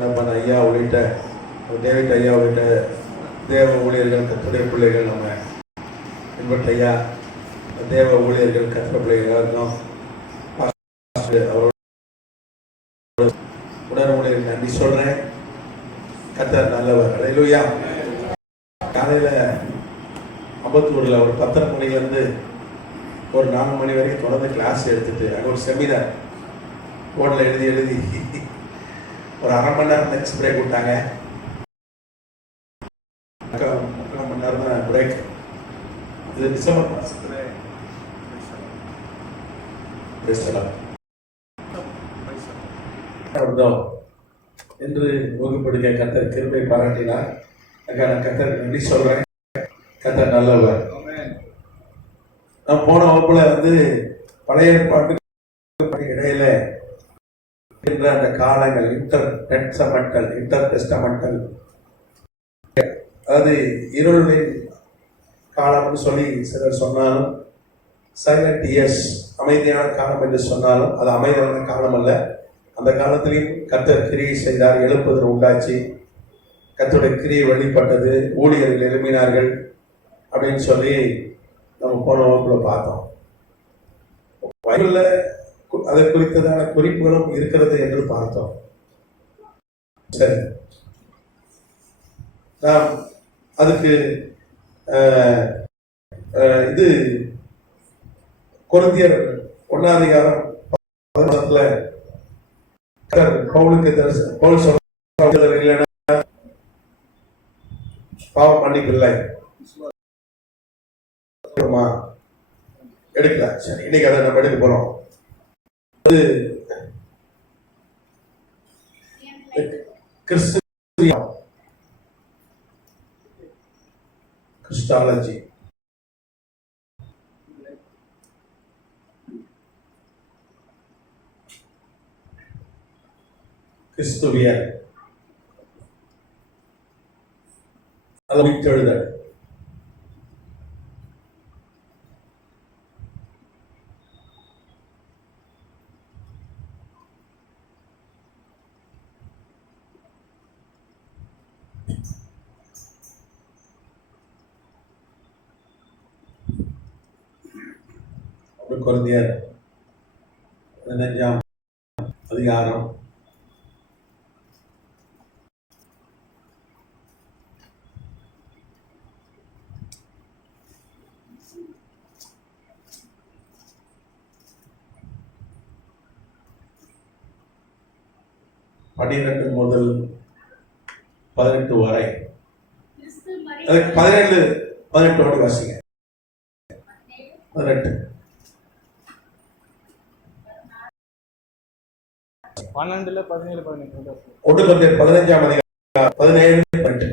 நம்ம ஐயா உள்ளிட்ட டேவிட் ஐயா உள்ளிட்ட தேவ ஊழியர்கள் கத்துடைய பிள்ளைகள் நம்ம இன்பட் ஐயா தேவ ஊழியர்கள் கத்துற பிள்ளைகள் எல்லாருக்கும் அவரோட உடல் ஊழியர்கள் நன்றி சொல்றேன். கத்தர் நல்லவர். அல்லேலூயா. காலையில் அம்பத்தூரில் ஒரு 10:30 மணிலேருந்து ஒரு 4 மணி வரைக்கும் தொடர்ந்து கிளாஸ் எடுத்துட்டு அங்கே ஒரு செமினார் போர்டில் எழுதி ஒரு 1/2 மணி நேரம் லஞ்ச் பிரேக் விட்டாங்க. 3 மணி நேரம் தான் பிரேக். இது டிசம்பர் மாதத்தில் என்று வகுப்படுத்த கத்தர் கிருபை பாராட்டினார். நான் கத்தர் நன்றி சொல்றேன். கத்தர் நல்லவர். நான் போன வகுப்புல பழைய ஏற்பாட்டு இடையில அந்த காலங்கள் இன்டர் டெஸ்டமெண்டல் அதாவது இருளின் காலம்னு சொல்லி சிலர் சொன்னாலும், சைலண்ட் இயர்ஸ் அமைதியான காலம் என்று சொன்னாலும் அது அமைதியான காலம் அல்ல. அந்த காலத்திலையும் கர்த்தர் கிரியை செய்தார். எழுப்புதல் உண்டாச்சு. கர்த்தருடைய கிரியை வெளிப்பட்டது. ஊழியர்கள் எழுப்பினார்கள் அப்படின்னு சொல்லி நம்ம போன வகுப்புல பார்த்தோம். பைபிள்ல அதை குறித்ததான குறிப்புகளும் இருக்கிறது என்று பார்த்தோம். சரி, நாம் அதுக்கு இது கொரிந்தியர் 1 அதிகாரம் 11 பவுலுக்கு பவுல் சொல்ல பாவம் மன்னிப்பில்லை எடுக்கல. சரி, இன்னைக்கு அதை நம்ம எடுக்க போறோம். கிறிஸ்டாலஜி கிறிஸ்துவியல் எழுதல். கொரிந்தியர் 15 அதிகாரம் (12) முதல் 18 வரை. 17-18 வாசிங்க. 18 12 17 18 1 கொரிந்தியர் 15 அதிகாரம் 17-18.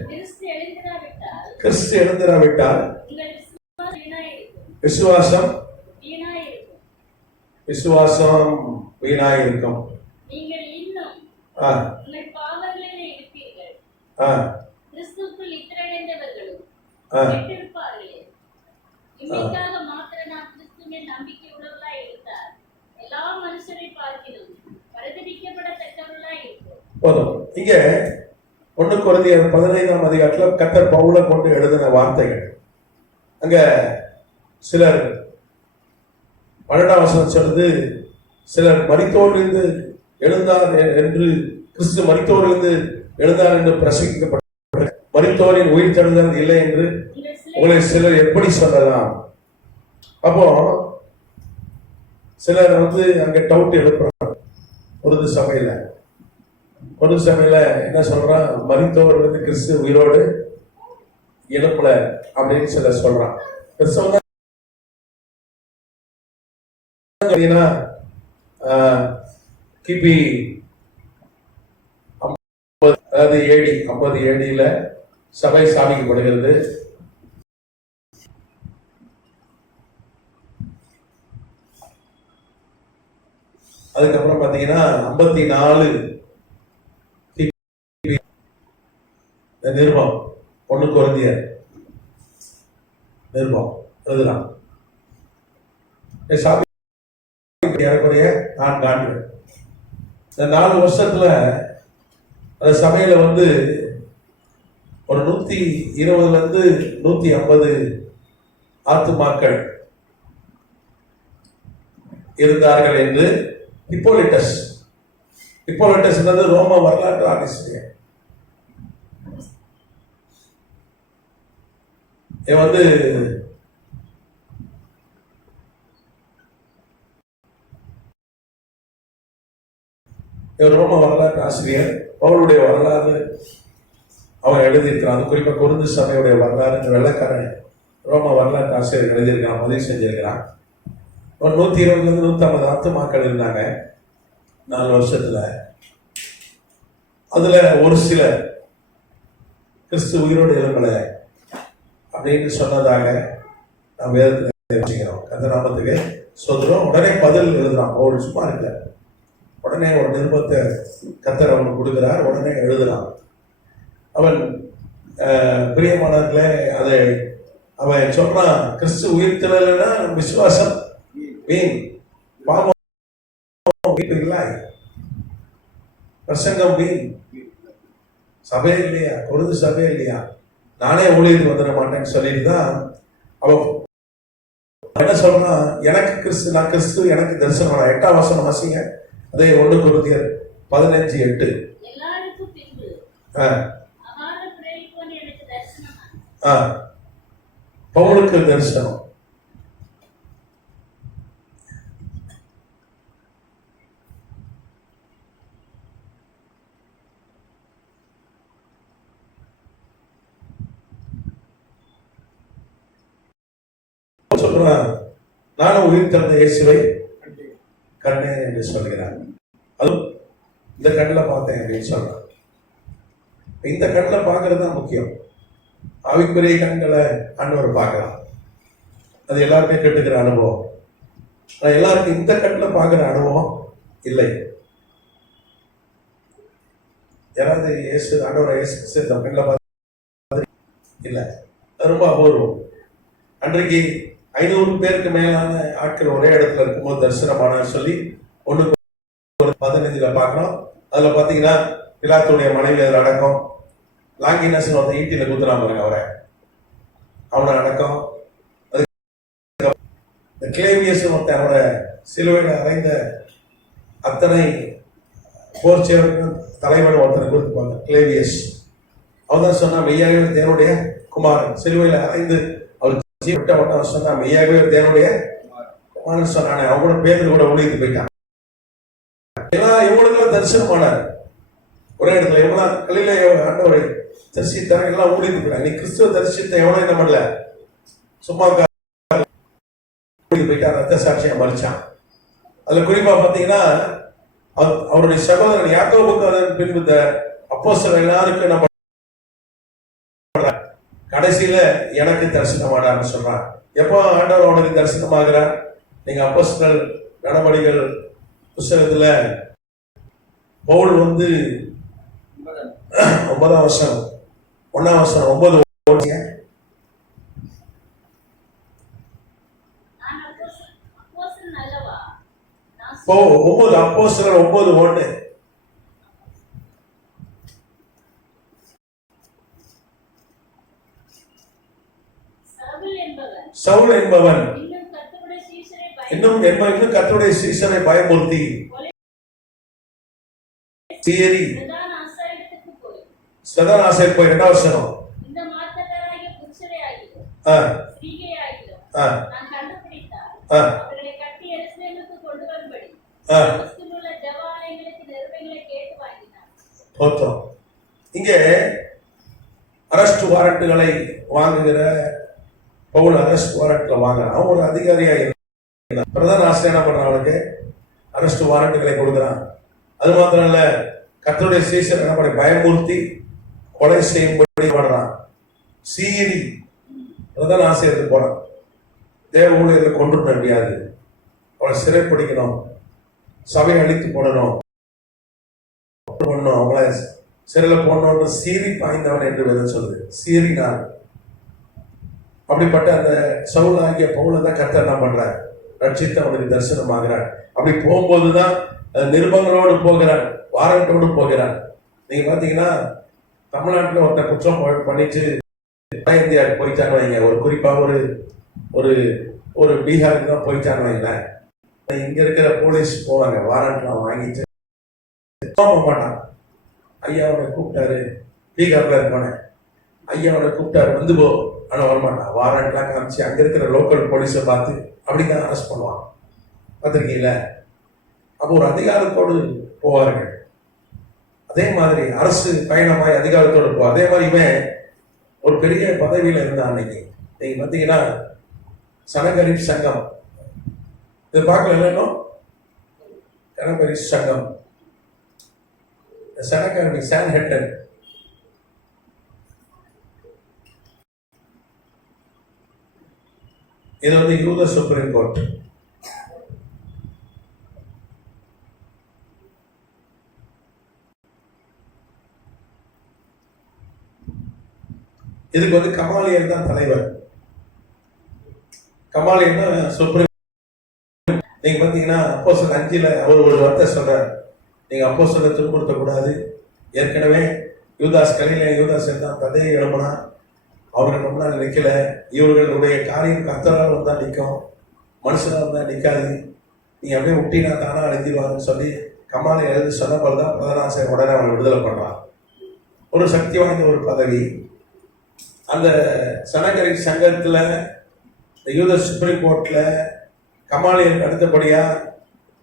கிறிஸ்து எழுந்திராவிட்டால் விசுவாசம் வீணாயிருக்கும். போதும். இங்க 1 கொரிந்தியர் 15 அதிகாரத்துல கர்த்தர் பவுலை கொண்டு எழுதின வார்த்தைகள். அங்க சிலர் 12 வசனம் சொல்லுது, சிலர் மரித்தோரிலிருந்து எழுந்தார் என்று, கிறிஸ்து மரித்தோரிலிருந்து எழுந்தார் என்று பிரசங்கிக்கப்பட்ட மரித்தோரின் உயிர் தெழுதல் இல்லை என்று உங்களை சிலர் எப்படி சொல்லலாம்? அப்போ சிலர் அங்க டவுட் எழுப்புறாங்க. ஒரு சபையில என்ன சொல்றான், மரித்தோர் கிறிஸ்து உயிரோடு எழுப்பல அப்படின்னு சிலர் சொல்றான். கிபி 50 AD சபை ஸ்தாபிக்கப்படுகிறது. அதுக்கப்புறம் பாத்தீங்கன்னா 54 நிருபம் 1 கொரிந்தியர் நிருபம் எழுதலாம். ஏறக்குறைய நான் காட்டுவேன். இந்த 4 வருஷத்துல அந்த சபையில வந்து ஒரு 120 இருந்து 150 ஆத்துமாக்கள் இருந்தார்கள் என்று ஹிப்போலிட்டஸ் ரோம வரலாற்று ஆசிரியர் வந்து ரோம வரலாற்று ஆசிரியர் பவுலுடைய வரலாறு அவன் எழுதியிருக்கிறான். குறிப்பா கொரிந்து சபையுடைய வரலாறு வெள்ளக்காரன் ரோம வரலாற்று ஆசிரியர் எழுதியிருக்கிறான், பதிவு செஞ்சிருக்கிறான். ஒரு 120 இருந்து 150 ஆத்துமாக்கள் இருந்தாங்க 4 வருஷத்துல. அதுல ஒரு சிலர் கிறிஸ்து உயிரோடு எழும்பல அப்படின்னு சொன்னதாக நாம் வேதத்துல தெரிஞ்சுக்கிறோம். கர்த்தர் நாமத்துக்கு ஸ்தோத்திரம். உடனே பதில் எழுதுறான் பவுல், சும்மா இருக்கல. உடனே ஒரு நிருபத்தை கர்த்தர் அவனுக்கு கொடுக்கிறார், உடனே எழுதுறான். அவன் பிரியமானவர்களே, அதை அவன் சொல்றான், கிறிஸ்து உயிர்த்தெழுதலைன்னா விசுவாசம் வீண், பாவம் பிரசங்கம் வீண், சபையே இல்லையா, கொரிந்து சபையே இல்லையா, நானே ஊழியத்துக்கு வந்துட மாட்டேன்னு சொல்லிட்டு தான் அவன் என்ன சொல்றான், எனக்கு கிறிஸ்து, நான் கிறிஸ்து எனக்கு தரிசனம். 8ஆம் வசனம் வாசிங்க. அதே 1 கொரிந்தியர் 15:8. பவுலுக்கு தரிசனம். சொல்றான், நானும் உயிர் தந்த இயேசுவை கண்டேன் என்று சொல்கிறார். அதுவும் இந்த கண்ணில் பார்த்தேன் அப்படின்னு சொல்றான். இந்த கண்ணில் பார்க்கறது தான் முக்கியம். ஆவிக்குரிய கண்களை ஆண்டவர் பார்க்கலாம், அது எல்லாருமே கேட்டுக்கிற அனுபவம். ஆனா எல்லாருக்கும் இந்த கண்ணில் பார்க்கிற அனுபவம் இல்லை. யாராவது இயேசு ஆண்டவர் இயேசு இந்த கண்ணில் பார்த்து இல்லை, ரொம்ப அபூர்வம். அன்றைக்கு 500 பேருக்கு மேலான ஆட்கள் ஒரே இடத்துல இருக்கும்போது தரிசனமான சொல்லி 1:15 பார்க்கணும். அதுல பாத்தீங்கன்னா பிலாத்துடைய மனைவி அதில் அடக்கம், லாங்கினஸ் ஒருத்தன் ஈட்டியில குத்துனா பாருங்க அவனை அடக்கம், கிளேவியஸ் ஒருத்தன் அவனோட சிலுவையில் அறைந்த அத்தனை போர் சேவர்கள் தலைவன் ஒருத்தனை கொடுத்துப்பாங்க கிளேவியஸ். அவன் தான் சொன்னா மெய்யாகவே தேவனுடைய குமாரன், சிலுவையில் அறைந்து சொன்னா மெய்யாகவே தேவனுடைய குமாரன் சொன்னானே. அவன் கூட பேருந்து கூட ஊழியத்துக்கு போயிட்டான். இவங்களுக்கெல்லாம் தரிசனமானார் ஒரே இடத்துல. இவங்களா கல்லில ஆண்டவரை தரிசித்தாங்க, எல்லாம் ஊழியத்துக்கு போயிட்டாங்க. நீ கிறிஸ்துவ தரிசித்த எவனும் என்ன பண்ணல, சும்மா போயிட்டான், ரத்த சாட்சியம் மறிச்சான். அதுல குறிப்பா பாத்தீங்கன்னா அவருடைய சகோதரன் யாக்கோபுக்கு அதன் பின்பு இந்த அப்போஸ்தலர் எல்லாருக்கும் என்ன கடைசியில எனக்கு தரிசனமானார்னு சொல்றான். எப்போ ஆண்டவர் அவனுக்கு தரிசனமாகிறார்? நீங்க அப்போஸ்தலர் நடவடிக்கைகள் புத்தகத்துல பவுல் வந்து 9ஆம் வருஷம் 1ஆம் வருஷம் 9 அப்போஸ்தலர் 9:1. சவுல் என்பவன் இன்னும் கர்த்தருடைய சீசனை பயமுறுத்தி சீரி சதானாசை போய் 2ஆம் வருஷம் இங்கே அரெஸ்ட் வாரண்ட்டுகளை வாங்குகிற பவுல் அரெஸ்ட் வாரண்ட்ல வாங்குறான். ஒரு அதிகாரியா இருந்தான். பிரதான ஆசிரியர் என்ன பண்றான், அவனுக்கு அரெஸ்ட் வாரண்ட்டுகளை கொடுக்குறான். அது மாத்திரம் இல்ல, கர்த்தருடைய சீசன் என்ன பண்ணி பயமுறுத்தி கொலை செய்யும்படி பண்றான். சீரி பிரதான ஆசிரியருக்கு போறான். தேவ ஊழியர்களை கொண்டு வர முடியாது, அவளை சிறைப்பிடிக்கணும், சபையை அழித்து போடணும், அவங்கள சிறையில் போடணும்னு சீரி பாய்ந்தவன் என்று வேதம் சொல்லுது. சீரினார். அப்படிப்பட்ட அந்த சவுல் ஆகிய பவுலை தான் கர்த்தர் என்ன பண்றார், ரட்சித்து அவனுக்கு தரிசனம் ஆகிறார். அப்படி போகும்போதுதான் நிருபங்களோடு போகிறார், வாரண்டோடு போகிறார். நீங்க பாத்தீங்கன்னா தமிழ்நாட்டுல ஒருத்தர் குற்றம் பண்ணிட்டு வட இந்தியாவுக்கு போயிட்டான்னு வைங்க, ஒரு குறிப்பா ஒரு ஒரு ஒரு பீகாருக்கு தான் போயிட்டான்னு வைங்களேன், இங்க இருக்கிற போலீஸ் போவாங்க, வாரண்ட்லாம் வாங்கிட்டு போக மாட்டான். ஐயா அவனை கூப்பிட்டாரு, பீகார்ல இருப்பானே, ஐயா அவனை கூப்பிட்டாரு வந்து போ, ஆனால் வரமாட்டான். வாரண்ட்லாம் காமிச்சு அங்க இருக்கிற லோக்கல் போலீஸை பார்த்து அப்படிதான் அரெஸ்ட் பண்ணுவான். பார்த்துருக்கீங்கள? அப்போ ஒரு அதிகாரத்தோடு போவார்கள். அதே மாதிரி அரசு பயணமாய் அதிகாரத்தோடு போவார். அதே மாதிரி இவன் ஒரு பெரிய பதவியில இருந்தான் அன்னைக்கு. நீங்க பார்த்தீங்கன்னா சனகரிப் சங்கம், இது பார்க்கல இல்லைன்னோ, சனகரிப் சங்கம், சனகரி சான்ஹெட்டன், இது வந்து யூத சுப்ரீம் கோர்ட். இதுக்கு வந்து கமாலியன் தான் தலைவர். கமாலியன் தான் சுப்ரீம். நீங்க பாத்தீங்கன்னா அப்போஸ்தலர் 5 அவர் ஒரு வார்த்தை சொல்றார், நீங்க அப்போஸ்தலரை துன்புறுத்தக்கூடாது. ஏற்கனவே யூதாஸ் கலிலேயன் யூதாஸ் தான் கதையை எழுப்பினா, அவர்கள் முன்னால் நிற்கல. இவர்களுடைய காரியம் கர்த்தரால் வந்தா நிற்கும், மனுஷனாக வந்தா நிற்காது. நீ அப்படியே விட்டினா தானா அழிஞ்சிருவாருன்னு சொல்லி கமாலை எழுதி சொன்ன போலதான் பிரதனாசை உடனே அவனை விடுதலை பண்றான். ஒரு சக்தி வாய்ந்த ஒரு பதவி. அந்த சனகரி சங்கத்துல யூத சுப்ரீம் கோர்ட்ல கமாலியனுக்கு அடுத்தபடியா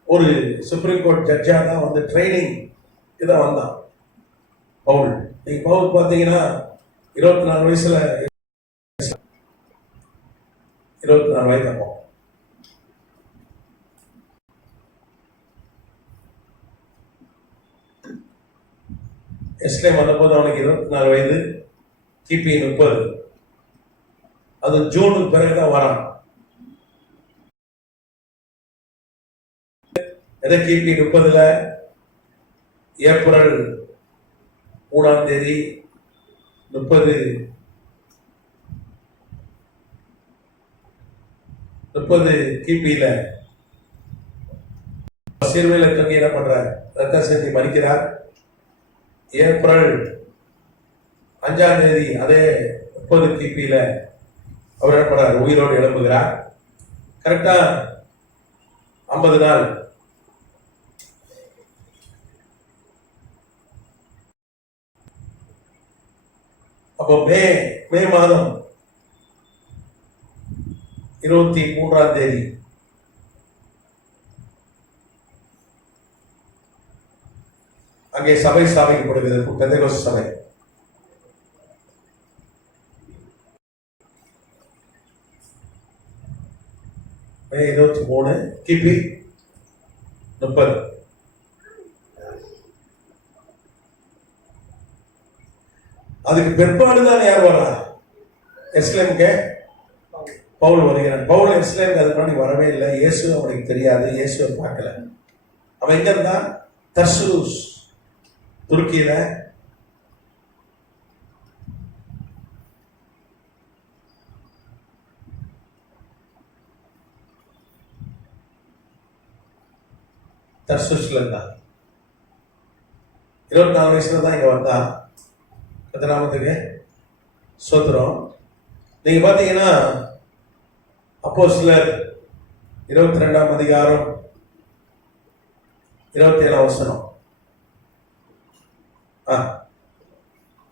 ஒரு சுப்ரீம் கோர்ட் ஜட்ஜா தான் வந்து ட்ரைனிங் இதான் வந்தான் பவுல். நீங்க பவுல் பார்த்தீங்கன்னா 24 வயசுல 24 வயது அப்போ எஸ்லேம் வந்தபோது அவனுக்கு 24 வயது, கிபி 30. அது ஜூனுக்கு பிறகுதான் வரான். கிபி 30 ஏப்ரல் 3ஆம் தேதி 30 கிபியில சிறுவையில தங்கி என்ன பண்றார், ரத்த செலுத்தி மறிக்கிறார். ஏப்ரல் 5ஆம் தேதி அதே 30 கிபியில அவர் என்ன பண்றார், உயிரோடு எழும்புகிறார். கரெக்டா 50 நாள். அப்போ மே மாதம் 23ஆம் தேதி அங்கே சபை ஸ்தாபிக்கப்படுகிறது, பெந்தெகோஸ்து சபை. மே 23 கிபி 30. அதுக்கு பிற்பாடுதான் யார் வர்றா, எஸ்லேமுக்கு பவுல் வருகிறான். பவுல் எஸ்லேமுக்கு அது முன்னாடி வரவே இல்லை. இயேசு அவனுக்கு தெரியாது, இயேசுவை பார்க்கல. அவன் எங்க இருந்தான், தர்சூஸ் துருக்கியில. தர்சூஸ்ல இருந்தான். 24 வயசுல தான் இங்க வந்தான். நாமத்துக்கு சோத்திரம். நீங்க பாத்தீங்கன்னா அப்போஸ்தலர் 22ஆம் அதிகாரம் 27ஆம் வசனம்.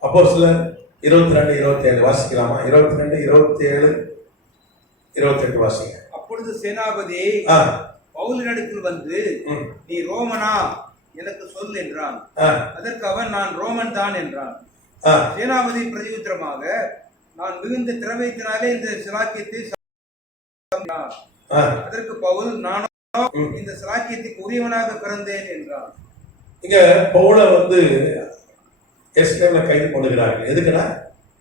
அப்போஸ்தலர் 22:27 வாசிக்கலாமா? 22, 27, 28 வாசிங்க. அப்பொழுது சேனாபதி பவுலினிடத்தில் வந்து, நீ ரோமனா, எனக்கு சொல் என்றான். அதற்கு அவன், நான் ரோமன் தான் என்றான். சேனாபதி பிரதியுத்தரமாக, நான் மிகுந்த திறமையினாலே இந்த சிலாக்கியத்தை. அதற்கு பவுல், நானும் இந்த சிலாக்கியத்துக்கு உரியவனாக பிறந்தேன் என்றான். இங்க பவுல வந்து எஸ்லேம்ல கைது பண்ணுகிறார்கள். எதுக்குன்னா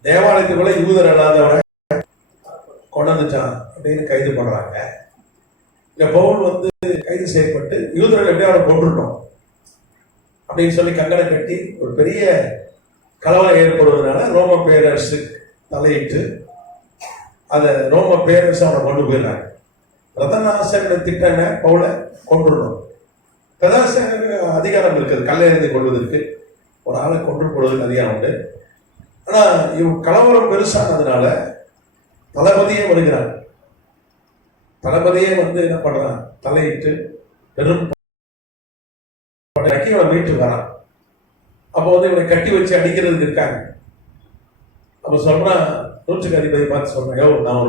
தேவாலயத்துக்குள்ள யூதர் அல்லாதவரை கொண்டு வந்துட்டான் அப்படின்னு கைது பண்றாங்க. இங்க பவுல் வந்து கைது செய்யப்பட்டு யூதர்கள் எப்படி அவனை கொண்டுட்டோம் அப்படின்னு சொல்லி கங்கணம் கட்டி ஒரு பெரிய கலவரம் ஏற்படுவதனால ரோம பேரரசு தலையிட்டு அதை ரோம பேரரசு அவனை கொண்டு போயிடுறாங்க. பிரதனாசன திட்டங்க பவுல கொண்டுடணும். பிரதனாசனுக்கு அதிகாரம் இருக்குது, கல்லை எழுதி கொள்வதற்கு ஒரு ஆளை கொன்று போடுவதற்கு அதிகாரம் உண்டு. ஆனா இவன் கலவரம் பெருசானதுனால தளபதியே வருகிறார். தளபதியே வந்து என்ன பண்றான், தலையிட்டு பெரும் இவனை மீட்டு வரான். அப்போ வந்து இவனை கட்டி வச்சு அடிக்கிறதுக்கு இருக்காங்க. அப்ப சொல்றான், நூற்றுக்கு அதிபதி பார்த்து சொல்றேன், யோ நான்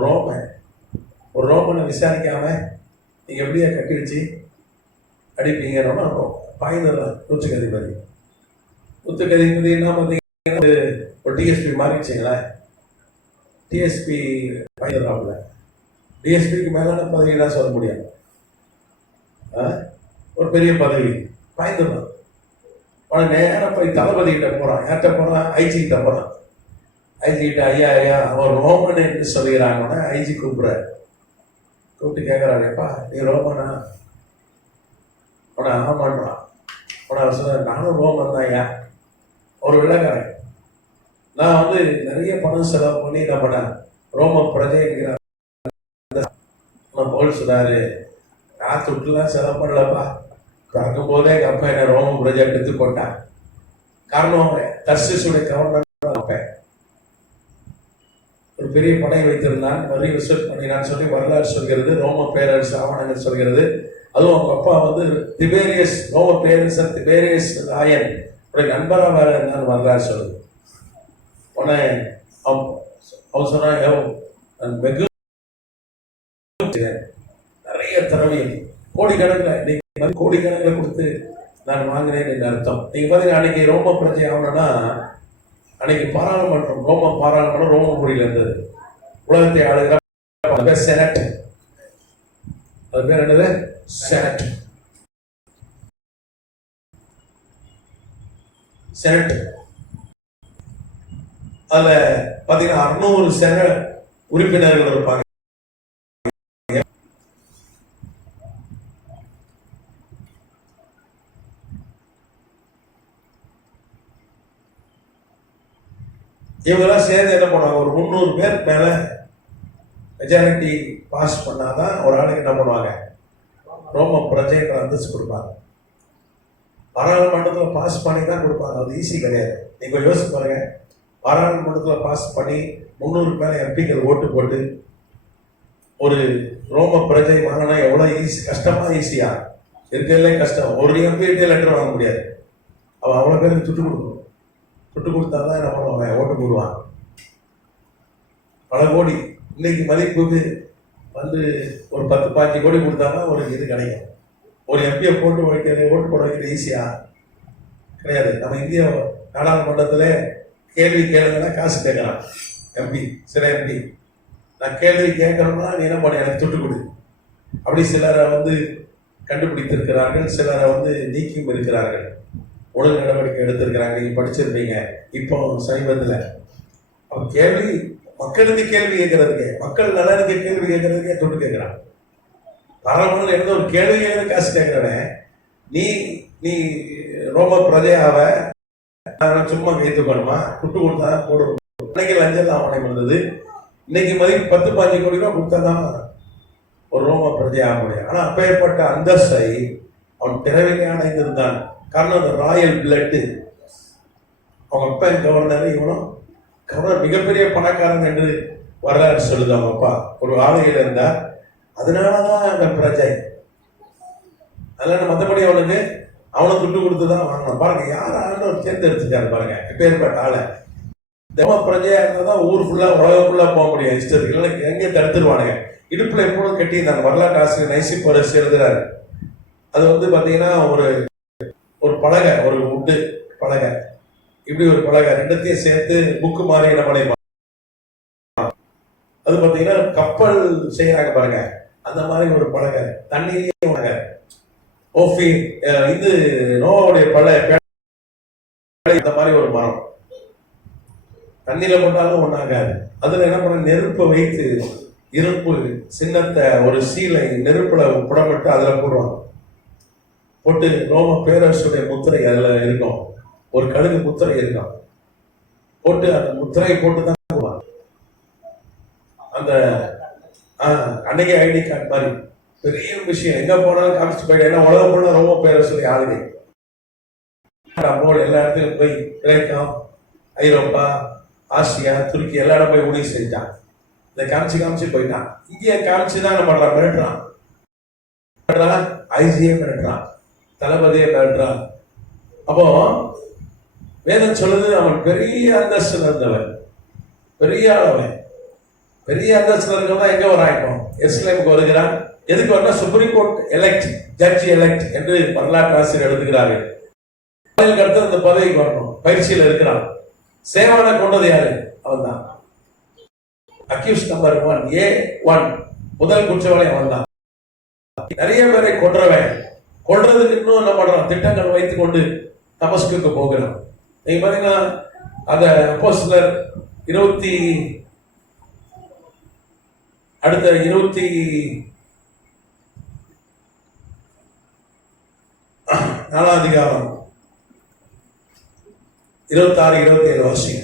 ஒரு ரோமனை விசாரிக்காம நீங்க எப்படியா கட்டி வச்சு அடிப்பீங்கன்னா பாய்ந்துடுறான் நூற்றுக்கு அதிபதி. நூற்றுக்கு அதிபதி என்ன பார்த்தீங்கன்னா ஒரு டிஎஸ்பி மாறிடுச்சிங்களேன், டிஎஸ்பி பாய்ந்துடுறாப்புல. டிஎஸ்பிக்கு மேலான பதவி தான் சொல்ல முடியும், ஒரு பெரிய பதவி பாய்ந்துடுறான். அவன் நேரம் போய் தளபதி கிட்ட போறான். யார்கிட்ட போறான்? ஐஜி கிட்ட போறான். ஐஜி கிட்ட ஐயா அவன் ரோமன் என்று சொல்கிறாங்கன்னா ஐஜி கூப்பிடுறாரு. கூப்பிட்டு கேட்கறாரு, எப்பா நீ ரோமனா? அவனை ஆமான்றான். அவனை சொல்ற, நானும் ரோமன் தான் ஐயா. ஒரு விளக்கறேன், நான் வந்து நிறைய பணம் செலவு பண்ணி என்ன பண்ண ரோம பிரஜை என்கிற போல் சொன்னாரு, நான் துட்டுலாம் செலவு பண்ணலப்பா. பிறக்கும் போதே எங்க அப்பா என்ன ரோம பிரஜை எடுத்து போட்டான். காரணம் தர்சிசுடைய கவர்னர் அப்பேன் ஒரு பெரிய படை வைத்திருந்தான், நிறைய ரிசர்ச் பண்ணினான்னு சொல்லி வரலாறு சொல்கிறது. ரோம பேரரசு ஆவணங்கள் சொல்கிறது. அதுவும் அவங்க அப்பா வந்து திபேரியஸ், ரோம பேரரசர் திபேரியஸ் ராயன் நண்பராக வேற இருந்தாலும் வரலாறு சொல்லுது. உடனே அவன் சொன்னான், வெகு நிறைய திறமைகள் கோடிக்கணக்கில் கொடுத்து நான் வாங்கினேன் என்று அர்த்தம். நீங்க பாத்தீங்கன்னா அன்னைக்கு ரோம பிரஜை ஆகணும்னா அன்னைக்கு பாராளுமன்றம், ரோம பாராளுமன்றம் ரோமபுரியில இருந்தது. உலகத்தை ஆளுகிற செனட், அது பேர் என்னது? செனட். செனட் அதுல பாத்தீங்கன்னா 600 செனட் உறுப்பினர்கள் இருப்பாங்க. இவங்கெல்லாம் சேர்ந்து என்ன பண்ணுவாங்க, ஒரு 300 பேர் மேல மெஜாரிட்டி பாஸ் பண்ணாதான் ஒரு ஆளுக்கு என்ன பண்ணுவாங்க, ரோம பிரஜைன்ற அந்தஸ்து கொடுப்பாங்க. பாராளுமன்றத்தில் பாஸ் பண்ணி தான் கொடுப்பாங்க, அது ஈஸி கிடையாது. நீங்க யோசிச்சு பாருங்க, பாராளுமன்றத்தில் பாஸ் பண்ணி 300 மேல எம்பிக்கள் ஓட்டு போட்டு ஒரு ரோம பிரஜை வாங்கினா எவ்வளவு ஈஸி, கஷ்டமா ஈஸியா? இருக்கிறதுலே கஷ்டம். ஒரு எம்பிகிட்டே லெட்டர் வாங்க முடியாது. அவன் அவ்வளவு பேருக்கு சுட்டு கொடுக்கணும். சுட்டு கொடுத்தாதான் என்ன பண்ணுவாங்க, ஓட்டு போடுவான். பல கோடி இன்னைக்கு மதிப்புக்கு வந்து ஒரு 10-15 கோடி கொடுத்தாதான் ஒரு இது கிடைக்கும். ஒரு எம்பியை போட்டு ஓட்டு போட வைக்கிறது ஈஸியா? கிடையாது. நம்ம இந்திய நாடாளுமன்றத்துல கேள்வி கேளுங்கன்னா காசு கேட்கறான் எம்பி, சில எம்பி. நான் கேள்வி கேட்கறோம்னா நீ என்ன பண்ண, எனக்கு சுட்டு கொடு. அப்படி சிலரை வந்து கண்டுபிடித்திருக்கிறார்கள், சிலரை வந்து நீக்கியும் இருக்கிறார்கள், ஒழுங்கு நடவடிக்கை எடுத்திருக்கிறாங்க. நீங்க படிச்சிருப்பீங்க. இப்போ சமீபத்தில் அவன் கேள்வி, மக்களுக்கு கேள்வி கேட்கறதுக்கே, மக்கள் நலனுக்கு கேள்வி கேட்கறதுக்கே தொட்டு கேட்கிறான். பாராளுமன்றம் எந்த ஒரு கேள்வி கேட்கறது காசு கேட்கிறவன், நீ நீ ரோம பிரஜையாவ சும்மா கைத்துக்கணுமா? குட்டு கொடுத்தா போடுவோம். இன்னைக்கு லஞ்சம் ஆவணம் இருந்தது. இன்னைக்கு மதிப்பு 10-15 கோடி ரூபாய் கொடுத்தாதான் ஒரு ரோம பிரஜை ஆக முடியும். ஆனா அப்பேற்பட்ட அந்தஸ்தை அவன் பிறவிலே அடைந்திருந்தான். காரணம் அந்த ராயல் பிளட்டு. அவங்க அப்பா கவர்னர், இவனும் கவர்னர் மிகப்பெரிய பணக்காரன் என்று வரலாறு சொல்லுது. அவங்க அப்பா ஒரு ஆலையில இருந்தார், அதனாலதான் அந்த பிரஜை. அதனால மற்றபடி அவனை துட்டு கொடுத்துதான் வாங்கணும். பாருங்க, யாரும் தேர்ந்தெடுத்துட்டாரு பாருங்க. இப்பேற்பட்ட ஆளை தேவ பிரஜையா இருந்தாதான் ஊர் ஃபுல்லா உலகம் ஃபுல்லா போக முடியும். இஷ்டத்துக்கு இல்லை எங்கேயும் தடுத்துருவானுங்க. இடுப்புல எப்போதும் கட்டி இருந்தாங்க. வரலாற்று ஆசிரியர் நைசிப் பரிசு எழுதுறாரு. அது வந்து பாத்தீங்கன்னா ஒரு பலகை, ஒரு உட்டு பலகை, இப்படி ஒரு பலகை ரெண்டத்தையும் சேர்த்து புக்கு மாதிரி என்ன பண்ணிருப்பாங்க. அது பாத்தீங்கன்னா கப்பல் செய்யறாங்க பாருங்க, அந்த மாதிரி ஒரு பலகை. தண்ணியிலேயே ஓஃபி இது நோவுடைய பழைய அந்த மாதிரி ஒரு மரம் தண்ணியில போட்டாலும் ஒண்ணாகாது. அதுல என்ன பண்ண, நெருப்பை வைத்து இருப்பு சின்னத்தை ஒரு சீலை நெருப்புல புடமிட்டு அதுல போடுவாங்க. போட்டு ரோம பேரரசுடைய முத்திரை அதுல இருக்கும், ஒரு கழுகு முத்திரை இருக்கும். போட்டு அந்த முத்திரையை போட்டுதான் போடுவாங்க. அந்த அன்னைக்கு ஐடி கார்டு மாதிரி பெரிய விஷயம். எங்க போனாலும் காமிச்சு போயிட்டு, ஏன்னா உலகம் ஃபுல்லா ரோம பேரரசுடைய ஆளுகை. பவுல் எல்லா இடத்துக்கும் போய் கிரேக்கம், ஐரோப்பா, ஆசியா, துருக்கி எல்லா இடம் போய் ஊழியம் செஞ்சான். இதை காமிச்சு போயிட்டான். இங்கே காமிச்சுதான் என்ன பண்றான்? மிரட்டுறான். ஐஜியே மிரட்டுறான், தளபதியே மிரட்டுறான். அப்போ வேதம் சொல்லுது அவன் பெரிய அந்தஸ்துல இருந்தவன், பெரிய அளவன். பெரிய அந்தஸ்துல இருக்கவன் எங்க வரான்? இப்போ எருசலேமுக்கு வருகிறான். எதுக்கு வரா? Supreme court elect, judge elect என்று வரலாற்று ஆசிரியர் எழுதுகிறார்கள். அடுத்து அந்த பதவிக்கு வரணும், பயிற்சியில் இருக்கிறான். சேவானை கொண்டது யாரு? அவன் தான். அக்யூஸ் நம்பர் 1, A1, முதல் குற்றவாளி அவன் தான். நிறைய பேரை கொன்றவன். கொல்றதுக்கு இன்னும் என்ன பண்றான்? திட்டங்கள் வைத்துக் கொண்டு தமஸ்குக்கு போகிறான். நீங்க பாத்தீங்கன்னா அந்த அப்போஸ்தலர் 24 அதிகாரம் 26, 27 வாசிங்க.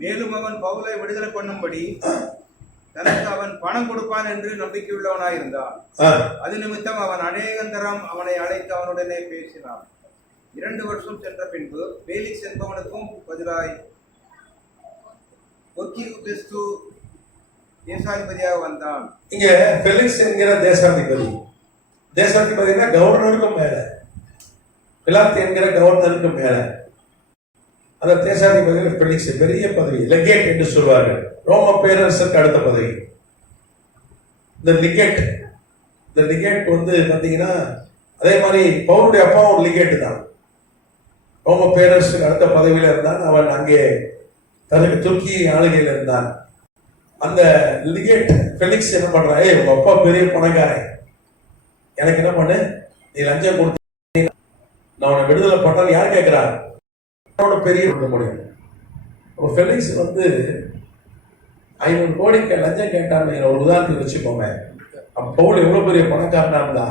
மேலும் அவன் பவுலை விடுதலை பண்ணும்படி தனக்கு அவன் பணம் கொடுப்பான் என்று நம்பிக்கையுள்ளவனாயிருந்தான். அது நிமித்தம் அவன் அநேகந்தரம் அவனை அழைத்து அவனுடனே பேசினான். 2 வருஷம் சென்ற பின்பு பேலிக்ஸ் என்பவனுக்கும் பதிலாய் பொர்கியுஸ்து தேசாதிபதியாக வந்தான். இங்க பெலிக்ஸ் என்கிற தேசாதிபதினா கவர்னருக்கும் மேல, பிலாத்து என்கிற கவர்னருக்கும் மேல அந்த தேசாதிபதி பெலிக்ஸ் பெரிய பதவி, லெகேட் என்று சொல்வார்கள். ரோம பேரரசுக்கு அடுத்த பதவி இந்த லிகேட். இந்த லிகேட் பாத்தீங்கன்னா அதே மாதிரி பவுலுடைய அப்பா ஒரு லிகேட் தான். ரோம பேரரசுக்கு அடுத்த பதவியில இருந்தான். அவன் அங்கே தனக்கு துருக்கி ஆளுகையில் இருந்தான். அந்த லிகேட் பெலிக்ஸ் என்ன பண்றான்? உங்க அப்பா பெரிய பணக்காரன், எனக்கு என்ன பண்ணு, நீ லஞ்சம் கொடுத்து நான் உன்னை விடுதலை பண்றேன்னு யார் கேட்கிறார்? பெரிய முடியும். பெலிக்ஸ் 500 கோடிக்கு லஞ்சம் கேட்டான்னு ஒரு உதாரணத்துக்கு வச்சுக்கோங்க. அப்ப பவுல் எவ்வளவு பெரிய பணக்காரனா இருந்தா?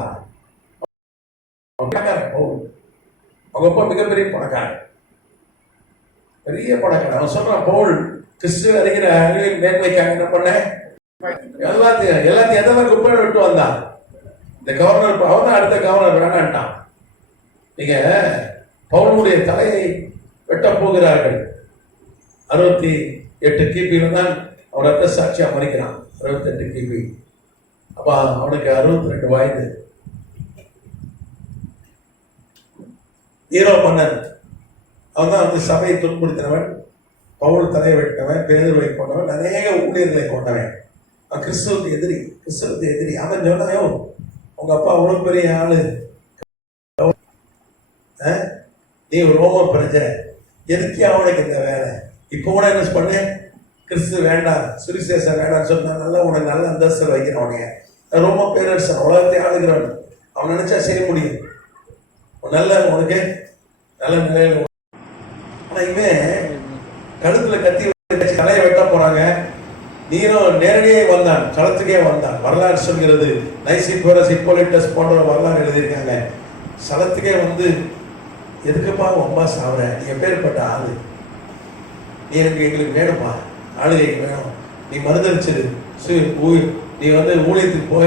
பணக்காரன் பவுல். அவங்க அப்பா மிகப்பெரிய பணக்காரன், பெரிய பணக்காரன். அவன் சொல்றான், பவுல் கிறிஸ்துவ அறிகிற அறிவின் மேன்மைக்காக என்ன பண்ண எல்லாத்தையும் எதெல்லாம் குப்பை விட்டு வந்தான். இந்த கவர்னர் அவன் தான் அடுத்த கவர்னர் வேணான்ட்டான். நீங்க பவுலுடைய தலையை வெட்ட போகிறார்கள். 68 கிபியில தான் அவன் ரத்த சாட்சியா மறிக்கிறான். 68 கிபி. அப்ப அவனுக்கு 62 வயது. ஈரோ மன்னன் அவன் தான் சபையை துன்புறுத்தினவன், பவுல் தலையை வெட்டினவன், பேதுருவை கொண்டவன், அநேக ஊழியர்களை கொண்டவன். அவன் கிறிஸ்துவுக்கு எதிரி. அவன் சொன்னாயோ உங்க அப்பா அவ்வளவு பெரிய ஆளு, நீ ரோம பிரஜை, எதுக்கு அவனுக்கு இந்த வேலை? இப்போ கூட என்ன பண்ணு, கிறிஸ்து வேண்டாம், சுவிசேஷம் வேண்டாம்னு சொன்னா உனக்கு நல்ல அந்தஸ்து வைக்கிறான். உனைய ரோம பேரரசன், உலகத்தை ஆளுகிறவன். அவன் நினைச்சா செய்ய முடியும், உனக்கு நல்ல நிலையில. ஆனா இவன் கழுத்துல கத்தி வச்சு தலையை வெட்ட போறாங்க. நீரும் நேரடியே வந்தான், களத்துக்கே வந்தான். வரலாறு சொல்கிறது, நைசிபோரஸ், ஹிப்போலிட்டஸ் போன்ற வரலாறு எழுதியிருக்காங்க. சலத்துக்கே எதுக்குப்பா அம்மா சாவுற, நீ எப்பேற்பட்ட ஆளு, நீ எங்களுக்கு வேணுமா, ஆளுகை வேணும், நீ மறுதளிச்சது, நீ ஊழியத்துக்கு போய,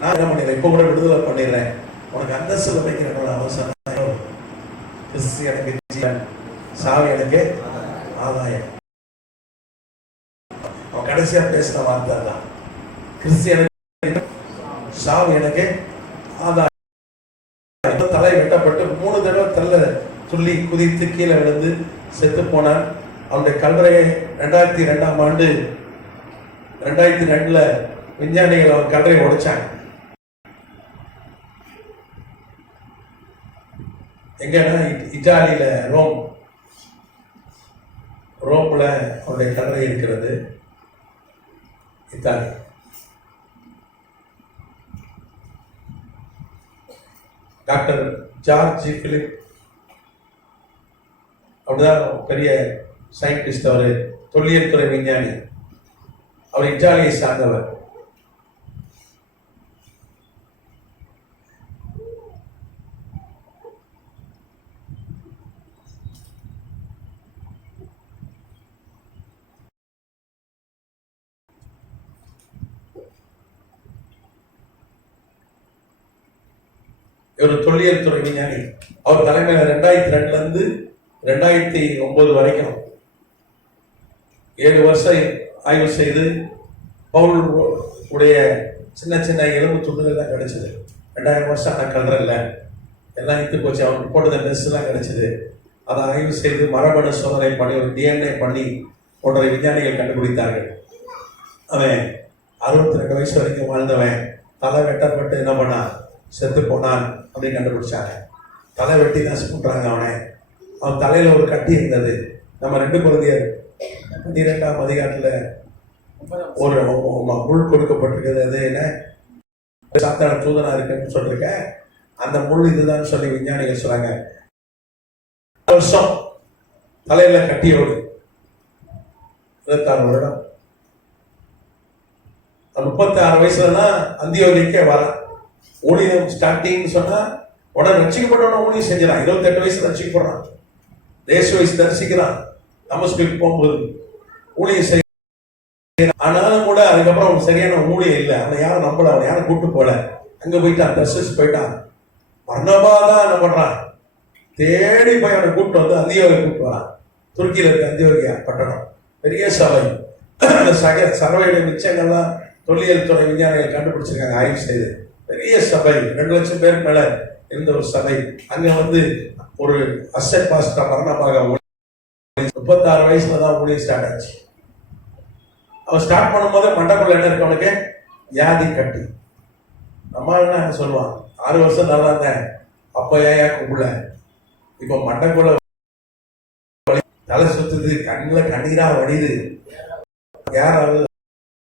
நான் என்ன பண்ணிடுறேன், இப்ப கூட விடுதலை பண்ணிடுறேன், உனக்கு அந்தஸ்து வைக்கிறேன் அவசரம். கிறிஸ்து எனக்கு ஜீவன், சாவு எனக்கு ஆதாயம். அவன் கடைசியா பேசின வார்த்தை தான், கிறிஸ்து எனக்கு சாவு எனக்கு ஆதாயம். தலை வெட்டப்பட்டு 3 தடவை தள்ள துள்ளி குதித்து கீழே விழுந்து செத்து போனான். அவனுடைய கல்லறையை 2002ஆம் ஆண்டு 2002ல விஞ்ஞானிகள் அவன் கல்லறையை உடைச்சாங்க. எங்கன்னா இத்தாலியில ரோம்ல அவருடைய கல்லறை இருக்கிறது. இத்தாலி டாக்டர் ஜார்ஜ் பிலிப் அப்படிதான் பெரிய சயின்டிஸ்ட். அவர் தொல்லியல் துறை விஞ்ஞானி. அவர் இத்தாலியை சார்ந்தவர். இவர் தொல்லியல் துறை விஞ்ஞானி. அவர் தலைமையில் 2002 இருந்து 2009 வரைக்கும் 7 வருஷம் ஆய்வு செய்து பவுல் உடைய சின்ன சின்ன எலும்பு துண்டுகள் தான் கிடைச்சது. 2000 வருஷம் ஆனால் கல்றல்ல, எல்லாம் இட்டு போச்சு. அவனுக்கு போட்டது ட்ரெஸ் எல்லாம் கிடைச்சது. அதை ஆய்வு செய்து மரபணு சோதனை பண்ணி ஒரு டிஎன்ஏ பண்ணி போன்ற விஞ்ஞானிகள் கண்டுபிடித்தார்கள். அவன் 62 வயசு வரைக்கும் வாழ்ந்தவன் தலை வெட்டப்பட்டு என்ன பண்ணான், செத்து போனான் அப்படின்னு கண்டுபிடிச்சாங்க. தலை வெட்டி நசு பண்றாங்க. அவன் தலையில ஒரு கட்டி இருந்தது. நம்ம 2 Corinthians 12ஆம் அதிகாரத்துல ஒரு முள் கொடுக்கப்பட்டிருக்கிறது. அது என்ன, சாத்தான தூதனா இருக்குன்னு சொல்லிருக்கேன். அந்த முள் இதுதான் சொல்லி விஞ்ஞானிகள் சொல்றாங்க. வருஷம் தலையில கட்டியோடு 26 வருடம். 36 வயசுலதான் அந்தியோகிக்கே வர ஊழியம் ஸ்டார்டிங் சொன்னா உடனே ரட்சிக்கப்பட்டவன ஊழியம் செஞ்சிடான். 28 வயசுல ரட்சிக்கப்படுறான், தேச வயசு தரிசிக்கிறான், நமஸ்காருக்கு போகும்போது ஊழியம் செய்ய. ஆனாலும் கூட அதுக்கப்புறம் சரியான ஊழியம் இல்லை. அவன் யாரும் நம்பல, அவன் யாரும் கூட்டு போல. அங்க போயிட்டான், தர்சஸ் போயிட்டான். பர்னபா தான் என்ன பண்றான், தேடி போய் அவனை கூப்பிட்டு வந்து அந்தியோகியை கூப்பிட்டு வரான். துருக்கியில இருக்க அந்தியோகியா பட்டணம் பெரிய சபை. சர்வையுடைய மிச்சங்கள்லாம் தொல்லியல் துறை விஞ்ஞானிகள் கண்டுபிடிச்சிருக்காங்க ஆய்வு செய்து. பெரிய சபை, 2 லட்சம் பேருக்கு மேல இருந்த ஒரு சபை. அங்க வந்து ஒரு அசட் பாஸ்டர் பர்னபாக 36 வயசுல தான் ஊழியம் ஸ்டார்ட் ஆச்சு. அவன் ஸ்டார்ட் பண்ணும்போது மண்டக்குள்ள என்ன இருக்கு, அவனுக்கு வியாதி கட்டி. நம்ம என்ன சொல்லுவான், 6 வருஷம் நல்லா இருந்தேன், அப்ப ஏன் கும்பிடல, இப்ப மண்டக்குள்ள தலை சுத்துது, கண்ணில் கண்ணீரா வடிது, யாராவது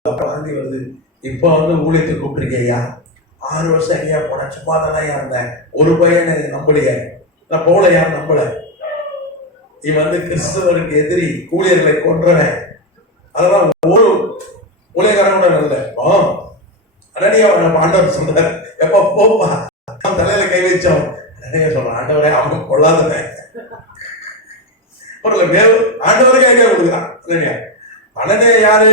வாந்தி வருது. இப்ப வந்து ஊழியத்தை கூப்பிட்டுருக்கையா, 6 வருஷம் ஐயா போன சும்மா தானே இருந்தேன், ஒரு பையனை நம்பலைய, நான் போல யாரும் நம்பல. இவன் வந்து கிறிஸ்தவருக்கு எதிரி, ஊழியர்களை கொன்றவன். அதெல்லாம் ஒரு ஊழியக்காரனோட நல்ல அனனியா ஆண்டவர் சொல்றார், எப்ப போப்பா தலையில கை வச்சோம். அனனியா சொல்றான், ஆண்டவரே அவன் கொள்ளாதவன். ஆண்டவருக்கு ஐடியா கொடுக்குறான் அனனியா. அனனியா யாரு,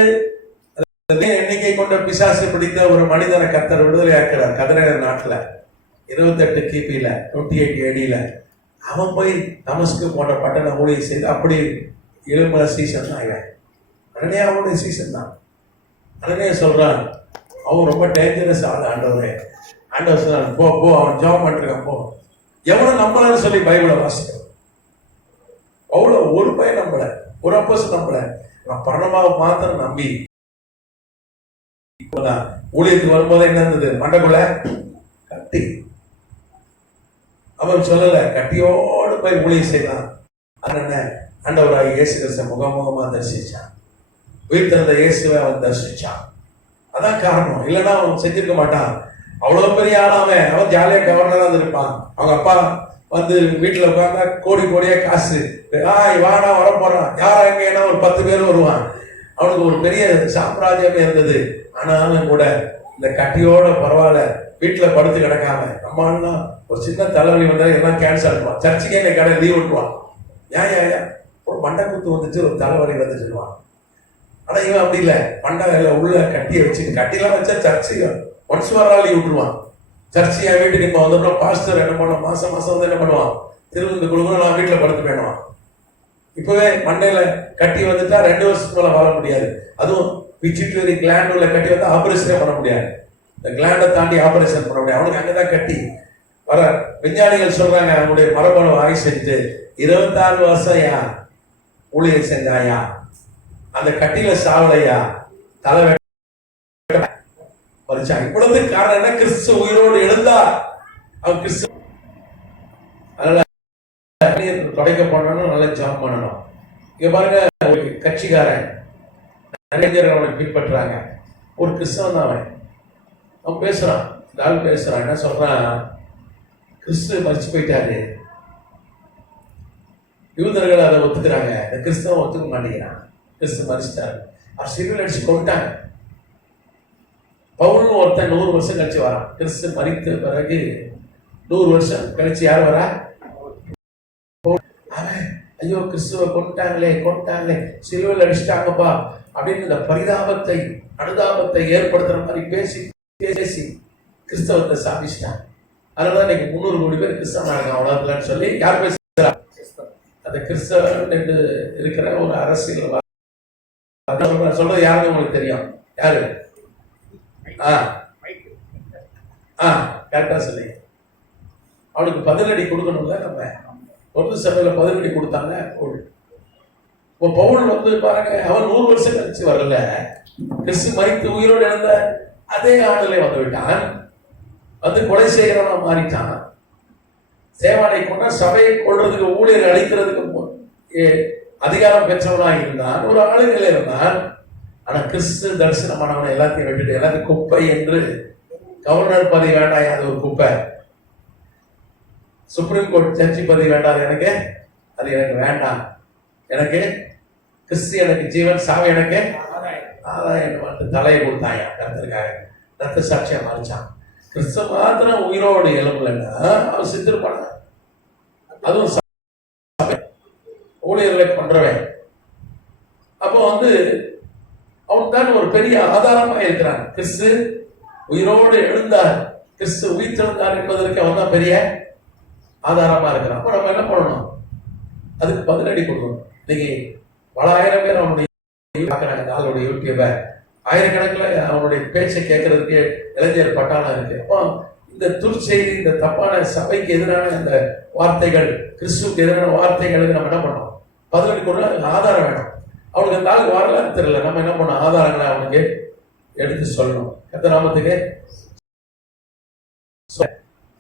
எண்ணிக்கை கொண்ட பிசாசு பிடித்த ஒரு மனிதனை கர்த்தர் விடுதலை ஆக்கிறார் கதிரேயர் நாட்டுல 28 கிபியில 108 AD. அவன் போய் தமஸ்கு போன்ற பட்டண ஊழியம் செய்து அப்படி எழுமல சீசன் தான் இவன். அனனியாவுடைய சீசன் தான். அனனியா சொல்றான், அவன் ரொம்ப டேஞ்சரஸ் ஆள் ஆண்டவரே. ஆண்டவர் சொல்றான், போ போ, அவன் ஜாப் பண்ணிருக்கான், போ. எவனும் நம்பலன்னு சொல்லி பைபிளை வாசிக்கிறோம். அவ்வளோ ஒரு பையன் நம்பல, ஒரு அப்போஸ் நம்பல. நான் பர்னபாவை மாத்திரம் நம்பி ஊழியத்துக்கு வரும்போது என்ன இருந்தது, மண்டக்குள்ள கட்டி. அவன் சொல்லல, கட்டியோடு போய் ஊழியம் செய்யலாம். என்ன, ஆண்டவராக இயேசு கிறிஸ்துவை முகமுகமா தரிசிச்சான். உயிர்த்தெழுந்த இயேசுவை அவன் தரிசிச்சான். அதான் காரணம். இல்லைன்னா அவன் செஞ்சிருக்க மாட்டான். அவ்வளவு பெரிய ஆளாமன். அவன் ஜாலியா கவர்னரா இருப்பான். அவங்க அப்பா வந்து வீட்டுல உட்கார்ந்தா கோடி கோடியா காசு, வானா வர போறான், யார் எங்கன்னா ஒரு 10 பேர் வருவான். அவனுக்கு ஒரு பெரிய சாம்ராஜ்யமே இருந்தது. ஆனாலும் கூட இந்த கட்டியோட பரவாயில்ல, வீட்டுல படுத்து கிடக்காம. அம்மா ஒரு சின்ன தலைவலி வந்தா எல்லாம் கேன்சல் பண்ணுவான், சர்ச்சுக்கே எங்க கடை லீவ் விட்டுருவான். ஏன் ஒரு மண்டை குத்து வந்துச்சு, ஒரு தலைவலி வந்து சொல்லுவான். ஆனா இவன் அப்படி இல்லை, மண்டை உள்ள கட்டியை வச்சு, கட்டிலாம் வச்சா சர்ச்சு ஒன்ஸ் வர லீவ் விட்டுருவான். சர்ச்சு என் வீட்டுக்கு இப்போ வந்தப்பறம் பாஸ்டர் என்ன பண்ணுவான், மாசம் வந்து என்ன பண்ணுவான், திருவிழா கொடுக்கணும், நான் வீட்டுல படுத்து போயிடுவான். இப்பவே மண்டையில கட்டி வந்துட்டா 2 வருஷத்துக்கு மேல வாழ முடியாது. அதுவும் பிச்சிட்டுவரி கிளாண்ட் உள்ள கட்டி வந்து ஆபரேஷனே பண்ண முடியாது. இந்த கிளாண்டை தாண்டி ஆபரேஷன் பண்ண முடியாது. அவனுக்கு அங்கதான் கட்டி வர. விஞ்ஞானிகள் சொல்றாங்க, அவனுடைய மரபணு ஆய்வு செஞ்சு 26 வருஷம் ஊழியர் செஞ்சாயா, அந்த கட்டில சாவலையா, தலை பறிச்சா. இவ்வளவு காரணம் என்ன, கிறிஸ்து உயிரோடு எழுந்தா. அவன் கிறிஸ்து தொடைக்க பண்ணணும், நல்லா ஜாப் பண்ணணும். இங்க பாருங்க, ஒரு கட்சிக்காரன் நிறைய அவனை பின்பற்றாங்க. ஒரு கிறிஸ்தவன் தான் அவன் பேசுறான், இந்த ஆள் பேசுறான். என்ன சொல்றான், கிறிஸ்து மறிச்சு போயிட்டாரு. யூதர்கள் அதை ஒத்துக்கிறாங்க, இந்த கிறிஸ்தவன் ஒத்துக்க மாட்டேங்கிறான். கிறிஸ்து மறிச்சிட்டாரு, அவர் சிலுவையில் அடிச்சு கொண்டாங்க. பவுல்னு ஒருத்தன் 100 வருஷம் கழிச்சு வரான். கிறிஸ்து மறித்த பிறகு 100 வருஷம் கழிச்சு யார் வரா, அவன் ஐயோ கிறிஸ்துவ கொண்டாங்களே சிலுவையில் அடிச்சிட்டாங்கப்பா அப்படின்னு இந்த பரிதாபத்தை அனுதாபத்தை ஏற்படுத்துற மாதிரி பேசி கிறிஸ்தவத்தை சாதிச்சிட்டான். அதனால இன்னைக்கு 300 கோடி பேர் கிறிஸ்தவனா இருக்கான் உலகத்துலன்னு சொல்லி யார் பேசுறா? அந்த கிறிஸ்தவன் என்று இருக்கிற ஒரு அரசியல் சொல்றது யாருன்னு உங்களுக்கு தெரியும்? யாரு? கரெக்டா சொல்லி அவனுக்கு பதிலடி கொடுக்கணும்ல. நம்ம ஒரு சபையில பதிலடி கொடுத்தாங்க. இப்போ பவுல் வந்து பாருங்க, அவன் 100 வருஷம் கழிச்சு வரல, கிறிஸ்து மரித்து உயிரோடு இழந்த அதே ஆண்டிலே வந்து விட்டான். வந்து கொலை செய்கிறவனா மாறிட்டான். சேவானை கொண்ட சபையை கொள்றதுக்கு, ஊழியரை அழிக்கிறதுக்கு அதிகாரம் பெற்றவனாக இருந்தான், ஒரு ஆளுநிலை இருந்தான். ஆனா கிறிஸ்து தரிசனமானவனை எல்லாத்தையும் விட்டுட்டு எல்லாத்தையும் குப்பை என்று, கவர்னர் பதவி வேண்டாம், அது ஒரு குப்பை. சுப்ரீம் கோர்ட் ஜட்ஜி பதவி வேண்டாம் எனக்கு, அது எனக்கு வேண்டாம். எனக்கு கிறிஸ்து எனக்கு ஜீவன், சாவை எனக்கு ஆதாயம். தலையை கொடுத்தாயா கருத்திற்காக ரத்த சாட்சியா மறைச்சான். கிறிஸ்து மாத்திரம் உயிரோடு எழும்பலன்னா அவன் செத்துருப்பான. அதுவும் ஊழியர்களை பண்றவன். அப்போ வந்து அவன் தான் ஒரு பெரிய ஆதாரமா இருக்கிறான். கிறிஸ்து உயிரோடு எழுந்தார், கிறிஸ்து உயிர்த்தெழுந்தார் என்பதற்கு அவன் தான் பெரிய ஆதாரமா இருக்கிறான். அப்ப நம்ம என்ன பண்ணணும்? அதுக்கு பதிலடி கொடுக்கணும். இன்னைக்கு பல ஆயிரம் பேர் அவனுடைய ஆளுடைய யூடியூப ஆயிரக்கணக்கில் அவனுடைய பேச்சை கேட்கறதுக்கு இளைஞர் பட்டாளம் இருக்கு. அப்போ இந்த துர்ச்செய்தி, இந்த தப்பான சபைக்கு எதிரான இந்த வார்த்தைகள், கிறிஸ்துவுக்கு எதிரான வார்த்தைகளுக்கு நம்ம என்ன பண்ணோம்? பதிலடி கொடுக்க ஆதாரம் வேணும். அவனுக்கு அந்த ஆளுக்கு வரலாறு தெரியல, நம்ம என்ன பண்ணோம்? ஆதாரங்களை அவனுக்கு எடுத்து சொல்லணும். எந்த நாமத்துக்கு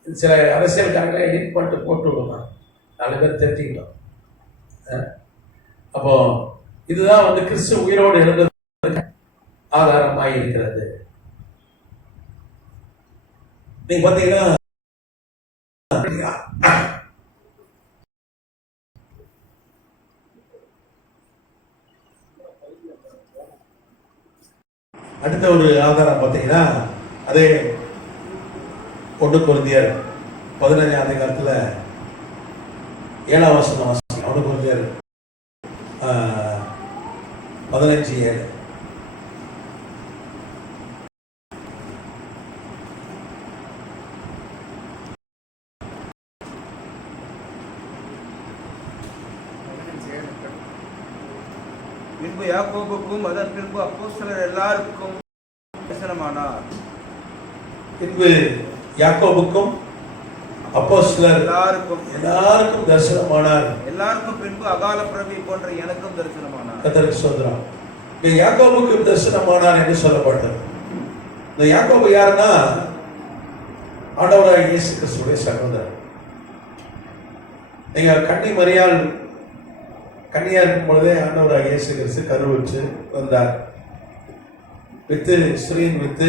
சில அரசியல்காரங்களை எடிட் பண்ணிட்டு போட்டு விடுவான், 4 பேர் தெரிஞ்சுக்கிட்டோம். அப்போ இதுதான் வந்து கிறிஸ்து உயிரோடு எழுந்தது ஆதாரமாய் இருக்கிறது. நீங்க பாத்தீங்கன்னா அடுத்த ஒரு ஆதாரம் பார்த்தீங்கன்னா அதே 1 கொரிந்தியர் 15ஆம் அதிகாரத்துல 7ஆம் வசனம் வாசிக்கிறோம். 1 கொரிந்தியர் 15:7. பின்பு யாக்கோபுக்கும் அதன் பின்பு அப்போஸ்தலர் எல்லாருக்கும் தரிசனமானார். பின்பு யாக்கோபுக்கும் அப்போஸ்தலர் எல்லாருக்கும் தரிசனமானார். எல்லாருக்கும் பின்பு அகால பிரபி போன்ற எனக்கும் தரிசனமானார். கர்த்தருக்கு ஸ்தோத்திரம். இந்த யாக்கோபுக்கு தரிசனமானார் என்று சொல்லப்பட்டது. இந்த யாக்கோபு யாருன்னா ஆண்டவராகிய இயேசு கிறிஸ்துவுடைய சகோதரர். நீங்க கன்னியா இருக்கும் பொழுதே ஆண்டவராகிய இயேசு கிறிஸ்து கருவுற்று வந்தார். வித்து ஸ்ரீன் வித்து,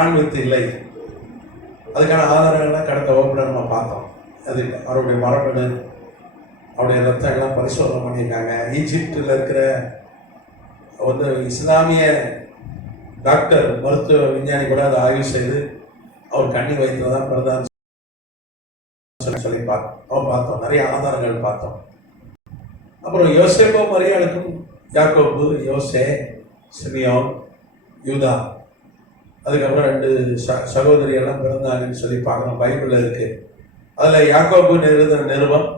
ஆண் வித்து இல்லை. அதுக்கான ஆதாரங்கள்லாம் கடந்த வகுப்புல நம்ம பார்த்தோம். அது அவருடைய மரபணு, அவருடைய ரத்தம் எல்லாம் பரிசோதனை பண்ணியிருக்காங்க. ஈஜிப்டில் இருக்கிற வந்து இஸ்லாமிய டாக்டர், மருத்துவ விஞ்ஞானி கூட அதை ஆய்வு செய்து அவர் கண்ணி வயிற்றுல தான் பிறந்தான்னு சொல்லி பார்த்தோம். நிறைய ஆதாரங்கள் பார்த்தோம். அப்புறம் யோசேப்போ மரியாளுக்கும் யாக்கோபு, யோசே, சிமியோன், யூதா, அதுக்கப்புறம் 2 சகோதரி எல்லாம் பிறந்தாங்கன்னு சொல்லி பார்க்கணும். பைபிள்ல இருக்கு. அதுல யாக்கோபு எழுதின நிருபம்,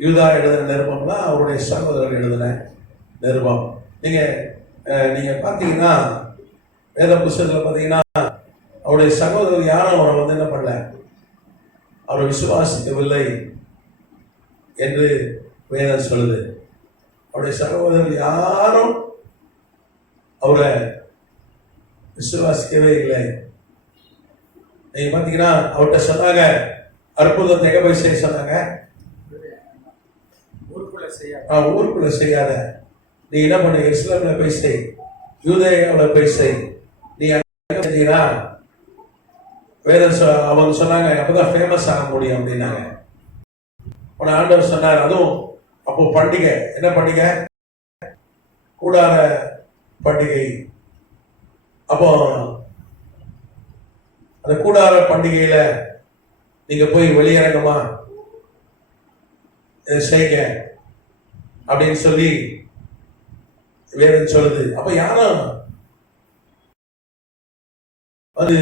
யூதா எழுதின நிருபம்லாம் அவருடைய சகோதரர்கள் எழுதின நிருபம். நீங்க பார்த்தீங்கன்னா வேத புத்தகத்தில் பார்த்தீங்கன்னா அவருடைய சகோதரர் யாரும் அவரை வந்து என்ன பண்ணல, அவரை விசுவாசிக்கவில்லை என்று வேதம் சொல்லுது. அவருடைய சகோதரர் யாரும் அவரை விசுவாசிக்கவே இல்லை. நீங்க பாத்தீங்கன்னா அவர்கிட்ட சொன்னாங்க, அற்புதத்தை எங்க போய் செய்ய சொன்னாங்க? ஊருக்குள்ள செய்யாத, நீ என்ன பண்ண? இஸ்லாம்ல போய் செய், யூதேயாவில் போய் செய். நீ செஞ்சீங்கன்னா வேதம் அவங்க சொன்னாங்க, அப்பதான் ஃபேமஸ் ஆக முடியும் அப்படின்னாங்க. உன ஆண்டவர் சொன்னார். அதுவும் அப்போ பண்டிகை, என்ன பண்டிகை? கூடார பண்டிகை. அப்போ அந்த கூடார பண்டிகையில நீங்க போய் வெளியரங்கமா செய்யுங்க அப்படின்னு சொல்லி வேதம் சொல்லுது. அப்ப யாரும் அது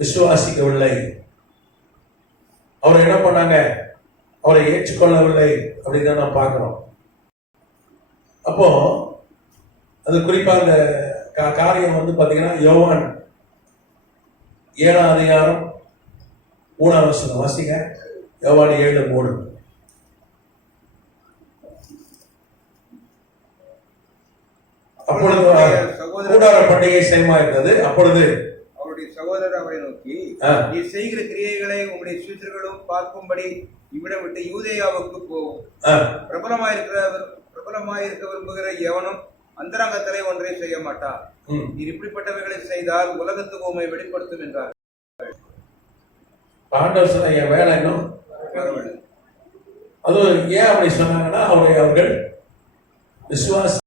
விசுவாசிக்கவில்லை. அவரை என்ன பண்ணாங்க? அவரை ஏற்றுக்கொள்ளவில்லை அப்படின்னு தான் நான் பார்க்கிறோம். அப்போ அது குறிப்பா அந்த காரியம் வந்து பாத்தீங்கன்னா யோவான் 7ஆம் அதிகாரம் 3ஆம் வசனம் வாசிங்க. யோவான் 7:3. அப்பொழுது கூடார பண்டிகை செய்யமா இருந்தது. அப்பொழுது அவருடைய சகோதரர் அவரை நோக்கி, நீ செய்கிற கிரியைகளை உங்களுடைய சீடர்களும் பார்க்கும்படி இவ்விடம் விட்டு யூதேயாவுக்கு போகும். பிரபலமாயிருக்க விரும்புகிற எவனும் அந்தரங்கத்திலே ஒன்றை செய்ய மாட்டான். நீர் இப்படிப்பட்டவைகளை செய்தால் உலகத்துக்கு உண்மை வெளிப்படுத்தும் என்றார். ஆண்டவர் சொன்ன என் வேலை இன்னும் அது ஏன் அப்படி சொன்னாங்கன்னா அவர்கள் விசுவாச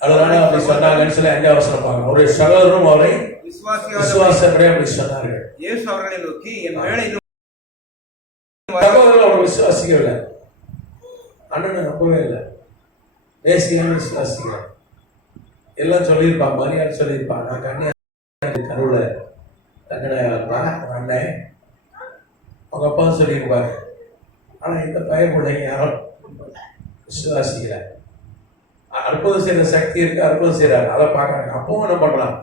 அதனால அப்படி சொன்னாங்கன்னு சொல்லி 5ஆம் வசனம் பார்க்கணும். ஒரு சகோதரரும் அவரை விசுவாசப்படி அப்படி சொன்னார்கள். இயேசு அவர்களை நோக்கி, என் வேலை சகோதரர் அவர் விசுவாசிக்கவில்லை, அண்ணனை நம்பவே இல்லை, தேசியான விசுவாசிக்கல. எல்லாம் சொல்லியிருப்பான், மரியாதை சொல்லியிருப்பான், நான் கண்ணியா கருவுல தங்கனையா அண்ணன் அவங்க அப்பா சொல்லியிருப்பாரு. ஆனா இந்த பயப்பிள்ளைங்க யாரும் விசுவாசிக்கல. அற்புதம் செய்யற சக்தி இருக்கு, அற்புதம் செய்யறாங்க, அதை பார்க்கறாங்க. அப்பவும் என்ன பண்றான்?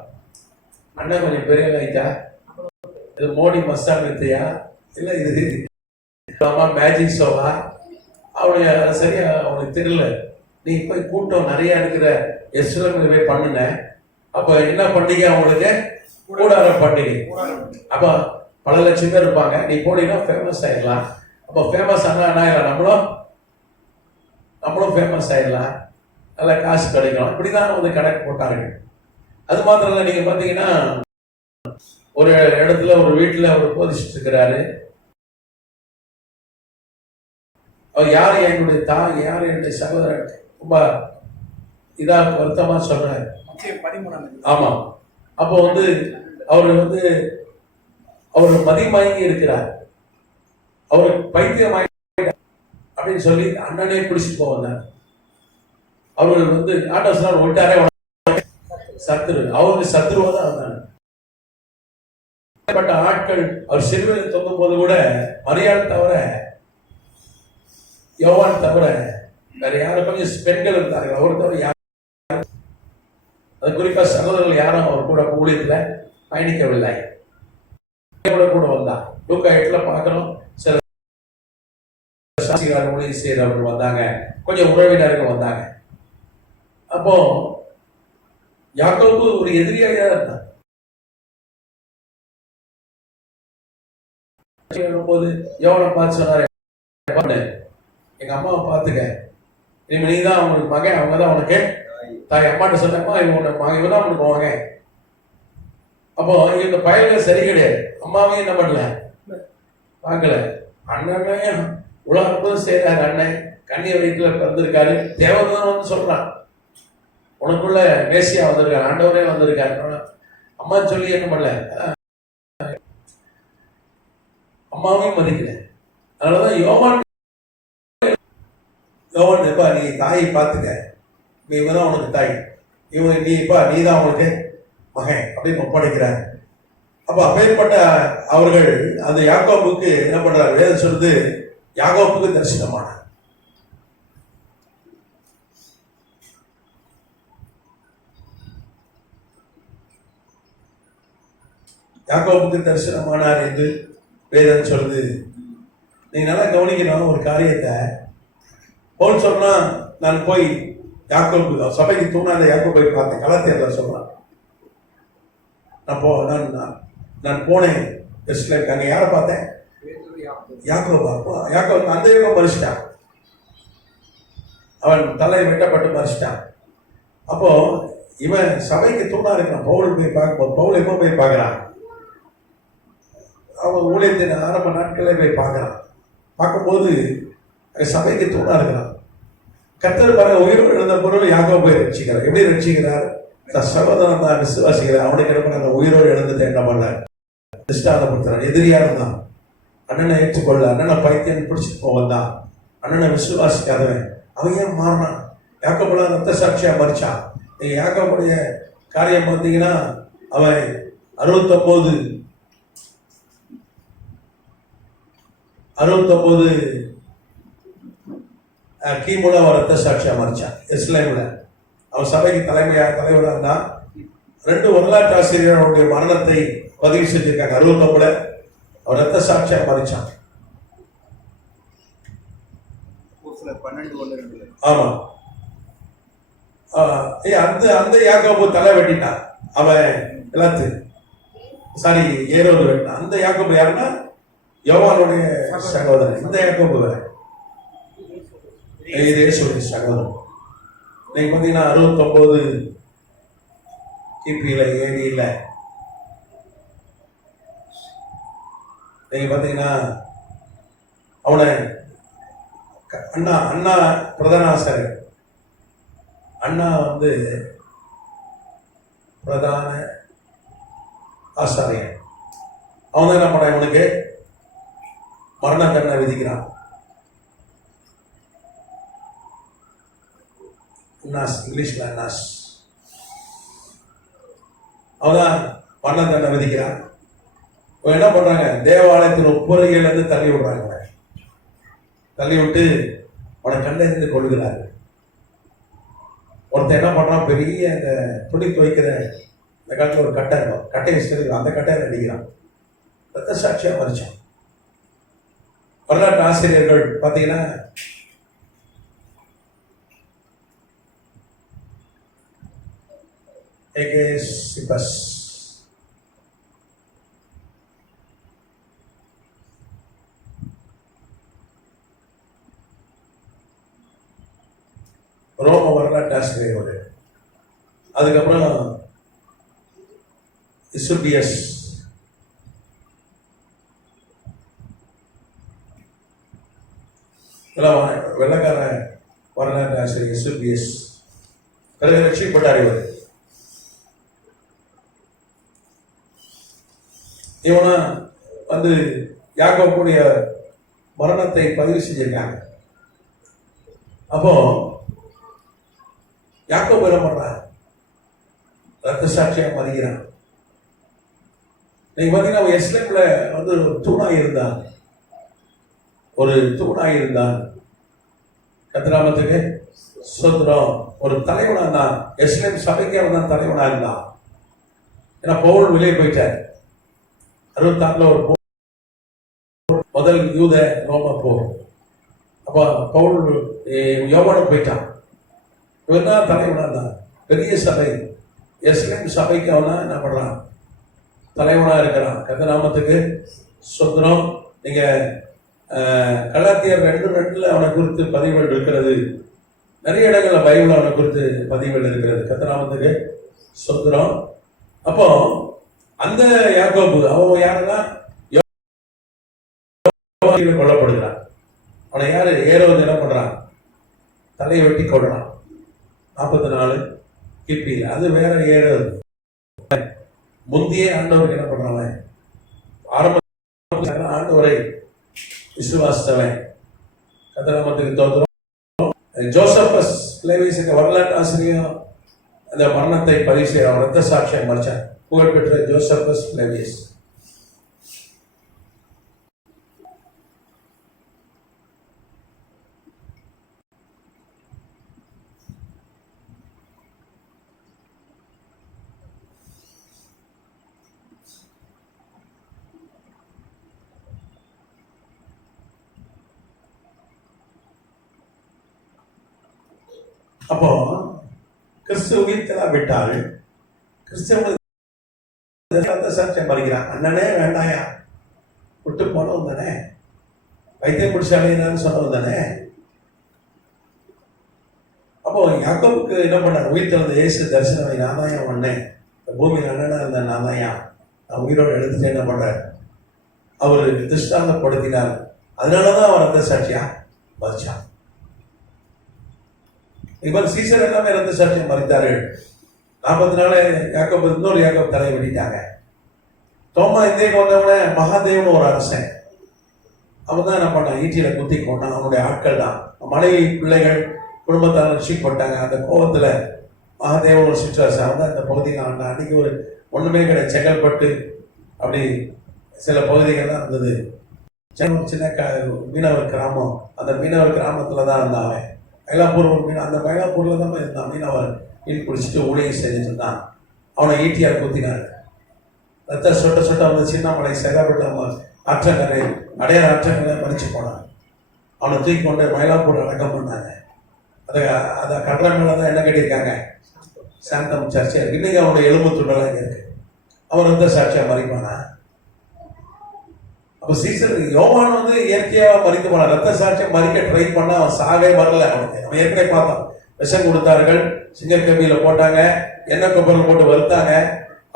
அண்ணன் கொஞ்சம் பெரிய வைத்தா, இது மோடி மஸ்தான் வைத்தியா, இல்ல இது மேஜிக் ஷோவா, அவனுடைய சரியா அவனுக்கு தெரியல. நீ போய் கூட்டம் நிறைய இருக்கிற எஸ்வரங்களை போய் பண்ணுன, அப்ப என்ன பண்டிகை? அவங்களுக்கு கூடார பண்டிகை. அப்ப பல லட்சம் பேர் இருப்பாங்க, நீ போனீங்கன்னா ஃபேமஸ் ஆயிடலாம். அப்ப ஃபேமஸ் ஆனா என்ன ஆயிடலாம்? நம்மளும் ஃபேமஸ் ஆயிடலாம், நல்ல காசு கிடைக்கும். இப்படிதான் வந்து கணக்கு போட்டாங்க. அது மாத்திரம் இல்லை, நீங்க பாத்தீங்கன்னா ஒரு இடத்துல ஒரு வீட்டுல அவர் போதிச்சுட்டு இருக்கிறாரு. அவர் யாரு? என்னுடைய தாய், யாரு? என்னுடைய சகோதரன். ரொம்ப இதா வருத்தமா சொல்றாரு. ஆமா. அப்போ வந்து அவர் மதிமயங்கி இருக்கிறார், அவர் பைத்தியமாய் அப்படின்னு சொல்லி அண்ணனே குடிச்சு போவார். அவர்கள் வந்து ஆட்டோஸ்லாம் விட்டாரே சத்துரு, அவருக்கு சத்துருவா தான் இருந்தாங்க. ஆட்கள் அவர் சிறுவையில் தொங்கும் போது கூட மரியாதை தவிர, யோவான் தவிர வேற யாரும் கொஞ்சம் பெண்கள் இருந்தார்கள். அவர் தவிர யாரும், அது குறிப்பா சகோதரர்கள் யாரும் அவர் கூட ஊழியத்துல பயணிக்கவில்லை. கூட வந்தான். லூக்கா 8ல பார்க்கிறோம், சில சாட்சியாளர் ஊழியம் செய்யறவர்கள் வந்தாங்க, கொஞ்சம் உறவினர்கள் வந்தாங்க. அப்போ யாக்கோபு ஒரு எதிரியாக இருந்தான். போது யோவானை பார்த்து சொன்னாரு, எங்க அம்மாவை பார்த்துக்க, இனிமே நீதான் அவனுக்கு மகன், அவங்க தான் அவனுக்கு தாய். அம்மாட்ட சொன்னப்பா இவன் தான் அவனுக்கு மகன். அப்போ இந்த பயல்கள் சரி கிடையாது. அம்மாவையும் என்ன பண்ணல, பார்க்கல. அண்ணனையும் உலக அற்புதம் செய்யறாரு. அண்ணன் கண்ணீர் வயிற்றுல பிறந்திருக்காரு, தேவதூதன் சொல்றான், உனக்குள்ள மேசியா வந்திருக்காரு, ஆண்டவரே வந்திருக்காரு. அம்மா சொல்லி என்ன பண்ணல, அம்மாவையும் மதிக்கல. அதனாலதான் யோவான் எப்பா நீ தாயை பார்த்துக்க, நீ இவதான் உனக்கு தாய், இவன் நீ தான் அவனுக்கு மகன் அப்படின்னு ஒப்படைக்கிறார். அப்ப அப்பேற்பட்ட அவர்கள் அந்த யாக்கோபுக்கு என்ன பண்றாரு? வேதம் சொல்லுது, யாக்கோபுக்கு தரிசனமானார். யாக்கோபுக்கு தரிசனமானார் என்று வேதம் சொல்லுது. நீங்க நல்லா கவனிக்கணும் ஒரு காரியத்தை. பவுல் சொன்னா, நான் போய் யாக்கோபு சபைக்கு தூணாத யாக்கோபை பார்த்தேன். கலாத்தியர்ல சொல்றான், நான் போனேன் எருசலேமுக்கு, அங்க யாரை பார்த்தேன்? யாக்கோபா. யாக்கோபு அந்த யுகம் மறிச்சிட்டான், அவன் தலை வெட்டப்பட்டு மறிச்சிட்டான். அப்போ இவன் சபைக்கு தூணா இருக்கிறான். பவுல் போய் பார்க்கும்போது, பவுல் எப்போ போய் பார்க்கிறான்? அவன் ஊழியத்தின் ஆரம்ப நாட்களே போய் பார்க்கிறான். பார்க்கும்போது சபைக்கு தூணா இருக்கிறான். கர்த்தர் பாருங்க, உயிரோடு எழுந்த பொருள் யாக்கோபு போய் ரட்சிக்கிறார். எப்படி ரட்சிக்கிறார்? சகோதரன் தான் விசுவாசிக்கிறார். அவனுக்கு என்ன பண்ண, உயிரோடு எழுந்ததை என்ன பண்ணார்? திஷ்டாந்தப்படுத்துறார். எதிரியா இருந்தான், அண்ணனை ஏற்றுக்கொள்ள, அண்ணனை பைத்தியம் பிடிச்சிட்டு போவன், அண்ணனை விசுவாசிக்காதவன். அவன் ஏன் மாறினான்? யாக்கோபுலாம் ரத்த சாட்சியா மறிச்சான். நீங்க யாக்கோபுடைய காரியம் பார்த்தீங்கன்னா, அவன் 69 69 கிமுல அவன் ரத்த சாட்சியா மறிச்சான். இஸ்லாமில் அவன் சபைக்கு தலைவராக இருந்தான். 2 வரலாற்று ஆசிரியர்களுடைய மரணத்தை பதிவு செஞ்சிருக்காங்க. 69 அவன் ரத்த சாட்சியா மறிச்சான். 12:12. ஆமா. அந்த யாக்கோபு தலை வெட்டிட்டான். அவன் சாரி ஏரோது வெட்டினான். அந்த யாக்கோபு யாருன்னா யோவானுடைய சகோதரன். இந்த யாக்கோபு வேற, இது இயேசுடைய சகோதரன். நீங்க பாத்தீங்கன்னா 69 கிபியில ஏடியில நீங்க பாத்தீங்கன்னா அவனை அண்ணா பிரதான ஆசிரியர், அண்ணா பிரதான ஆசாரியன். அவன் என்ன பண்ண இவனுக்கு மரண தண்டனை விதிக்கிறான். இங்கிலீஷ்ல அன்னாஸ். அவதான் மரண தண்டனை விதிக்கிறான். என்ன பண்றாங்க, தேவாலயத்தின் ஒப்புரையில இருந்து தள்ளி விடுறாங்க. தள்ளி விட்டு அவனை கண்டறிந்து கொள்கிறார்கள். ஒருத்தன் என்ன பண்றான், பெரிய அந்த துணி துவைக்கிற இந்த காலத்தில் ஒரு கட்டை இருக்கும், கட்டையை வச்சுக்கிறது, அந்த கட்டையை அடிக்கிறான். ரத்த சாட்சியா மறிச்சான். வரலாற்று ஆசிரியர்கள் பார்த்தீங்கன்னா எகேசிபஸ் ரோம வரலாற்று ஆசிரியரோடு, அதுக்கப்புறம் இசுபியஸ், வெள்ளக்கார வரலாற்று ஆசிரியர் இசுபியஸ் பிறகு ரட்சிக்கப்பட்டார். இவனை யாக்கோபுடைய மரணத்தை பதிவு செஞ்சிருக்காங்க. அப்போ யாக்கோபு என்ன பண்றான், ரத்த சாட்சியா மறிக்கிறான். நீங்க பாத்தீங்கன்னா அவன் எஸ்லேம்ல ஒரு தூணாக இருந்தான், ஒரு தூணாக இருந்தான். கத்திராமத்துக்கு சுதந்திரம், ஒரு தலைவனா இருந்தான். எஸ்லேம் சபைக்கு அவன் தான் தலைவனா இருந்தான். ஏன்னா பவுல் வெளியே போயிட்டார். 66 ஒரு முதல் யூத ரோம போர். அப்ப பவுல் யோவானுக்கு போயிட்டான். இவன் தான் தலைவனா இருந்தான். பெரிய சபை எஸ்லேம் சபைக்கு அவனா என்ன பண்றான், தலைவனா இருக்கிறான். கத்திராமத்துக்கு சுதந்திரம். நீங்க கலாத்தியர் 2:2 அவனை குறித்து பதிவுகள் இருக்கிறது. நிறைய இடங்கள்ல பைபிள் அவனை குறித்து பதிவுகள் இருக்கிறது. கத்திராமத்துக்கு சுதந்திரம். அப்போ அந்த யாக்கோபு அவன் யாருன்னா கொல்லப்படுகிறான். அவனை யாரு, ஏரோது என்ன பண்றான், தலையை வெட்டி கொள்றான். 44 கிபி. அது வேற ஏரோது. முந்தைய ஆண்டவருக்கு என்ன பண்றான், ஆரம்ப ஆண்டவரை விசுவாசித்தவன். கத்திராமத்துக்கு தோற்றம். ஜோசப்பஸ் பிளேவிஸ் வரலாற்று ஆசிரியர் அந்த மரணத்தை பதிவு செய்ய ரத்த சாட்சியம் மறிச்சான். புகழ்பெற்ற ஜோசப்பஸ் பிளேவிஸ். அப்போ கிறிஸ்து உயிர்த்தெல்லாம் விட்டாரு. கிறிஸ்தவ சாட்சியம் மறிக்கிறான். அண்ணனே வேண்டாயா, விட்டு போனவன் தானே, வைத்தியம் பிடிச்சாலேன்னு சொன்னவன் தானே. அப்போ யாக்கோபுக்கு என்ன பண்ணார், உயிர்த்தெழுந்த இயேசு தரிசனமை நான் தான் என் அண்ணன், இந்த பூமியில் அண்ணனா இருந்த நான் தான் நான் உயிரோடு எடுத்துட்டு என்ன பண்றார், அவர் திருஷ்டாந்தப்படுத்தினார். அதனாலதான் அவர் ரத்த சாட்சியா மறிச்சான். இவர் சீசர் எல்லாமே ரத்த சாட்சியம் மறித்தார்கள். 40 நாள் யாக்கோபு இன்னொரு யாக்கோபு தலையை வெட்டிட்டாங்க. தோமா இந்தியாவுக்கு வந்தவன மகாதேவன் ஒரு அரசன், அவன் தான் என்ன பண்ணான், ஈட்டியில குத்தி கொண்டான். அவனுடைய ஆட்கள் தான், மனைவி பிள்ளைகள் குடும்பத்தால் ரட்சிக்கப்பட்டாங்க. அந்த கோபத்துல மகாதேவன் ஒரு சிற்றரசன், அவன் தான் இந்த பகுதியில் ஆண்டான். அன்னைக்கு ஒரு ஒண்ணுமே கிடையாது, செங்கல்பட்டு அப்படி சில பகுதிகள் தான் இருந்தது. சின்ன மீனவர் கிராமம், அந்த மீனவர் கிராமத்தில் தான் இருந்தான் அவன். மயிலாப்பூர் ஒரு அந்த மயிலாப்பூரில் தான் இருந்தான் மீனவர். மீன் பிடிச்சிட்டு ஊழியம் செஞ்சுட்டு இருந்தான். அவனை ஈட்டியார் குத்தினார். ரத்த சொட்ட சொட்ட வந்து சின்னமலை சேதாப்பட்ட ஆற்றங்கரை அடையாள ஆற்றங்கரை மறிச்சு போனான். அவனை தூக்கி கொண்டு மயிலாப்பூர் அடக்கம் பண்ணாங்க. அதை கட்டுற மேலே தான் என்ன கட்டியிருக்காங்க, சாந்தம் சர்ச்சை. இன்னைக்கு அவனுடைய எலும்பு துண்டெல்லாம் இங்கே இருக்கு. அவன் ரத்த சாட்சியா மறிப்பானா? அப்போ சீசர் யோவான் வந்து இயற்கையாக மறித்து போனான். ரத்த சாட்சியம் மறிக்க ட்ரை பண்ண அவன் சாவே வரல. அவனுக்கு நம்ம ஏற்கனவே பார்த்தோம். விஷம் கொடுத்தார்கள், சிங்கக்கம்பியில போட்டாங்க, எண்ணெய் கொப்பரில் போட்டு வறுத்தாங்க.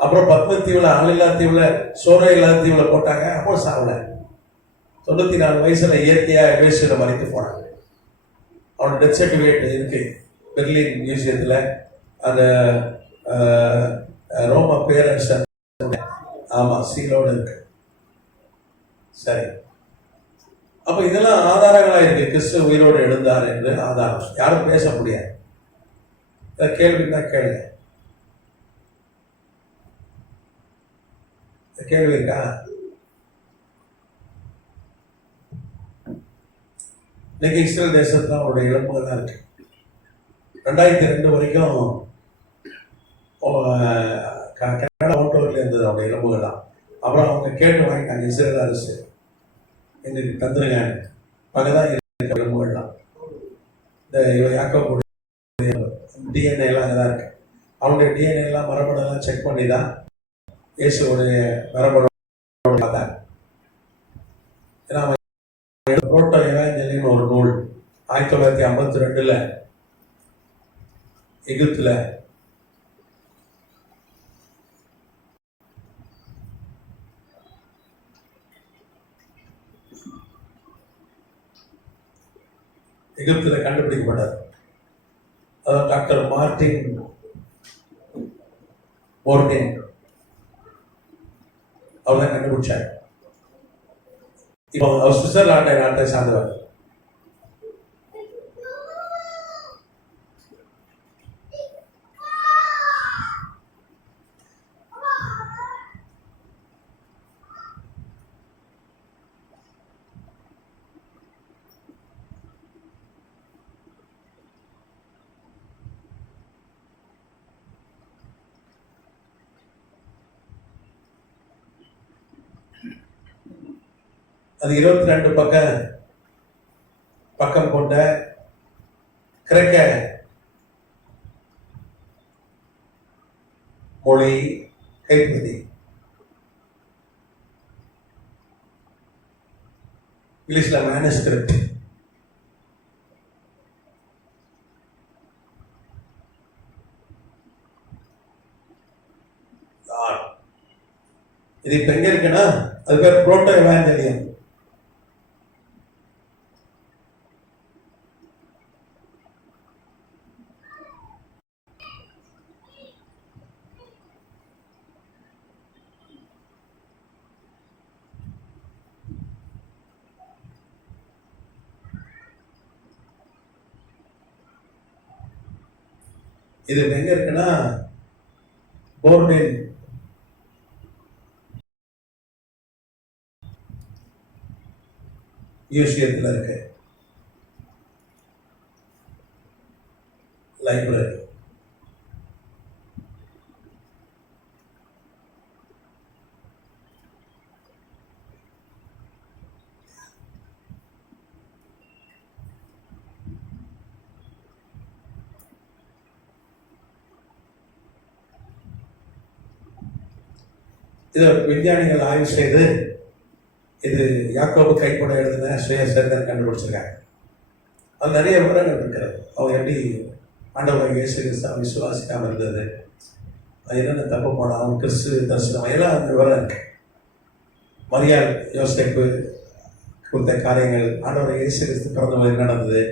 அப்புறம் பத்மத்தீவுல, ஆளில்லா தீவுல, சோரை இல்லாத தீவுல போட்டாங்க. அப்புறம் சாவல. 94 வயசுல இயற்கையா வேசியில மறித்து போனாங்க. அவனோட டெத் சர்டிஃபிகேட் இருக்கு பெர்லின் மியூசியத்துல. அந்த ரோம பேரரசர் ஆமா சீலோடு இருக்கு. சரி, அப்ப இதெல்லாம் ஆதாரங்களா இருக்கு. கிறிஸ்து உயிரோடு எழுந்தார் என்று ஆதாரம். யாரும் பேச முடியாது. கேள்வி தான் கேளுங்க. கேள்வி இருக்கா? இன்னைக்கு இஸ்ரேல் தேசத்துல அவருடைய எலும்புகள் தான் இருக்கு. 2002 வரைக்கும் கனடா ஓட்டோரில் இருந்தது அவருடைய எலும்புகள் தான். அப்புறம் அவங்க கேட்டு வாங்கிட்டாங்க, இஸ்ரேல் அரசு எங்களுக்கு தந்துருங்க. அங்கதான் இருக்க எலும்புகள்லாம். இந்த யாக்கோபுடைய டிஎன்ஏ எல்லாம் அங்கதான் இருக்கு. அவனுடைய டிஎன்ஏ எல்லாம் மரபணுலாம் செக் பண்ணி தான் இயேசுடைய மரபணு பார்த்தாங்க. ஏன்னா புரோட்டோ எவாஞ்சலின்னு ஒரு நூல் 1952 எகிப்துல கண்டுபிடிக்கப்பட்டது. அதாவது டாக்டர் மார்டின் போர்டின் அவர் தான் கண்டுபிடிச்சார். இப்போ அவர் சுவிட்சர்லாந்து நாட்டை சார்ந்தவர். அது 22 பக்கம் கொண்ட கிரேக்க மொழி கைப்பிரதி. இங்கிலீஷ்ல மேனுஸ்கிரிப்ட். இது இப்ப எங்க இருக்குன்னா அது பேர் புரோட்டோ எவாஞ்சலியம். இது எங்க இருக்குன்னா போர்டின் மியூசியத்தில் இருக்கு, லைப்ரரி. இதை விஞ்ஞானிகள் ஆய்வு செய்து இது யாக்கோபு கைப்பட எழுதின சுயசரிதம் கண்டுபிடிச்சிருக்காங்க. அது நிறைய விவரங்கள் இருக்கிறது. அவங்க எப்படி ஆண்டவரை இயேசு கிறிஸ்து விசுவாசிக்காமல் இருந்தது, அது என்னென்ன தப்பு போனா அவங்க கிறிஸ்து தரிசனம் எல்லாம் அந்த விவரம் இருக்கு. மரியாள் யோசேப்பு கொடுத்த காரியங்கள், ஆண்டவரை இயேசு கிறிஸ்து பிறந்த மாதிரி நடந்தது.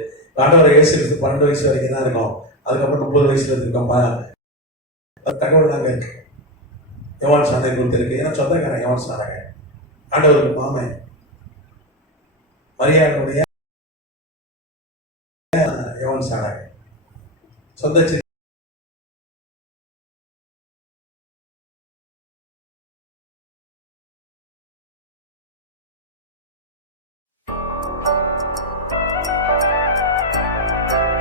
ஆண்டவரை இயேசு கிறிஸ்து 12 வயசு வரைக்கும் தான் இருக்கும். அதுக்கப்புறம் 30 வயசுல இருக்கோம். தகவல் அங்கே இருக்கு. யோவான் சாணை கொடுத்துருக்கு. ஏன்னா சொந்தக்காரன் யோவான் சாணங்க, ஆண்டவருக்கு மாமன். மரியாளுடைய யோவான் சாணங்க சொந்த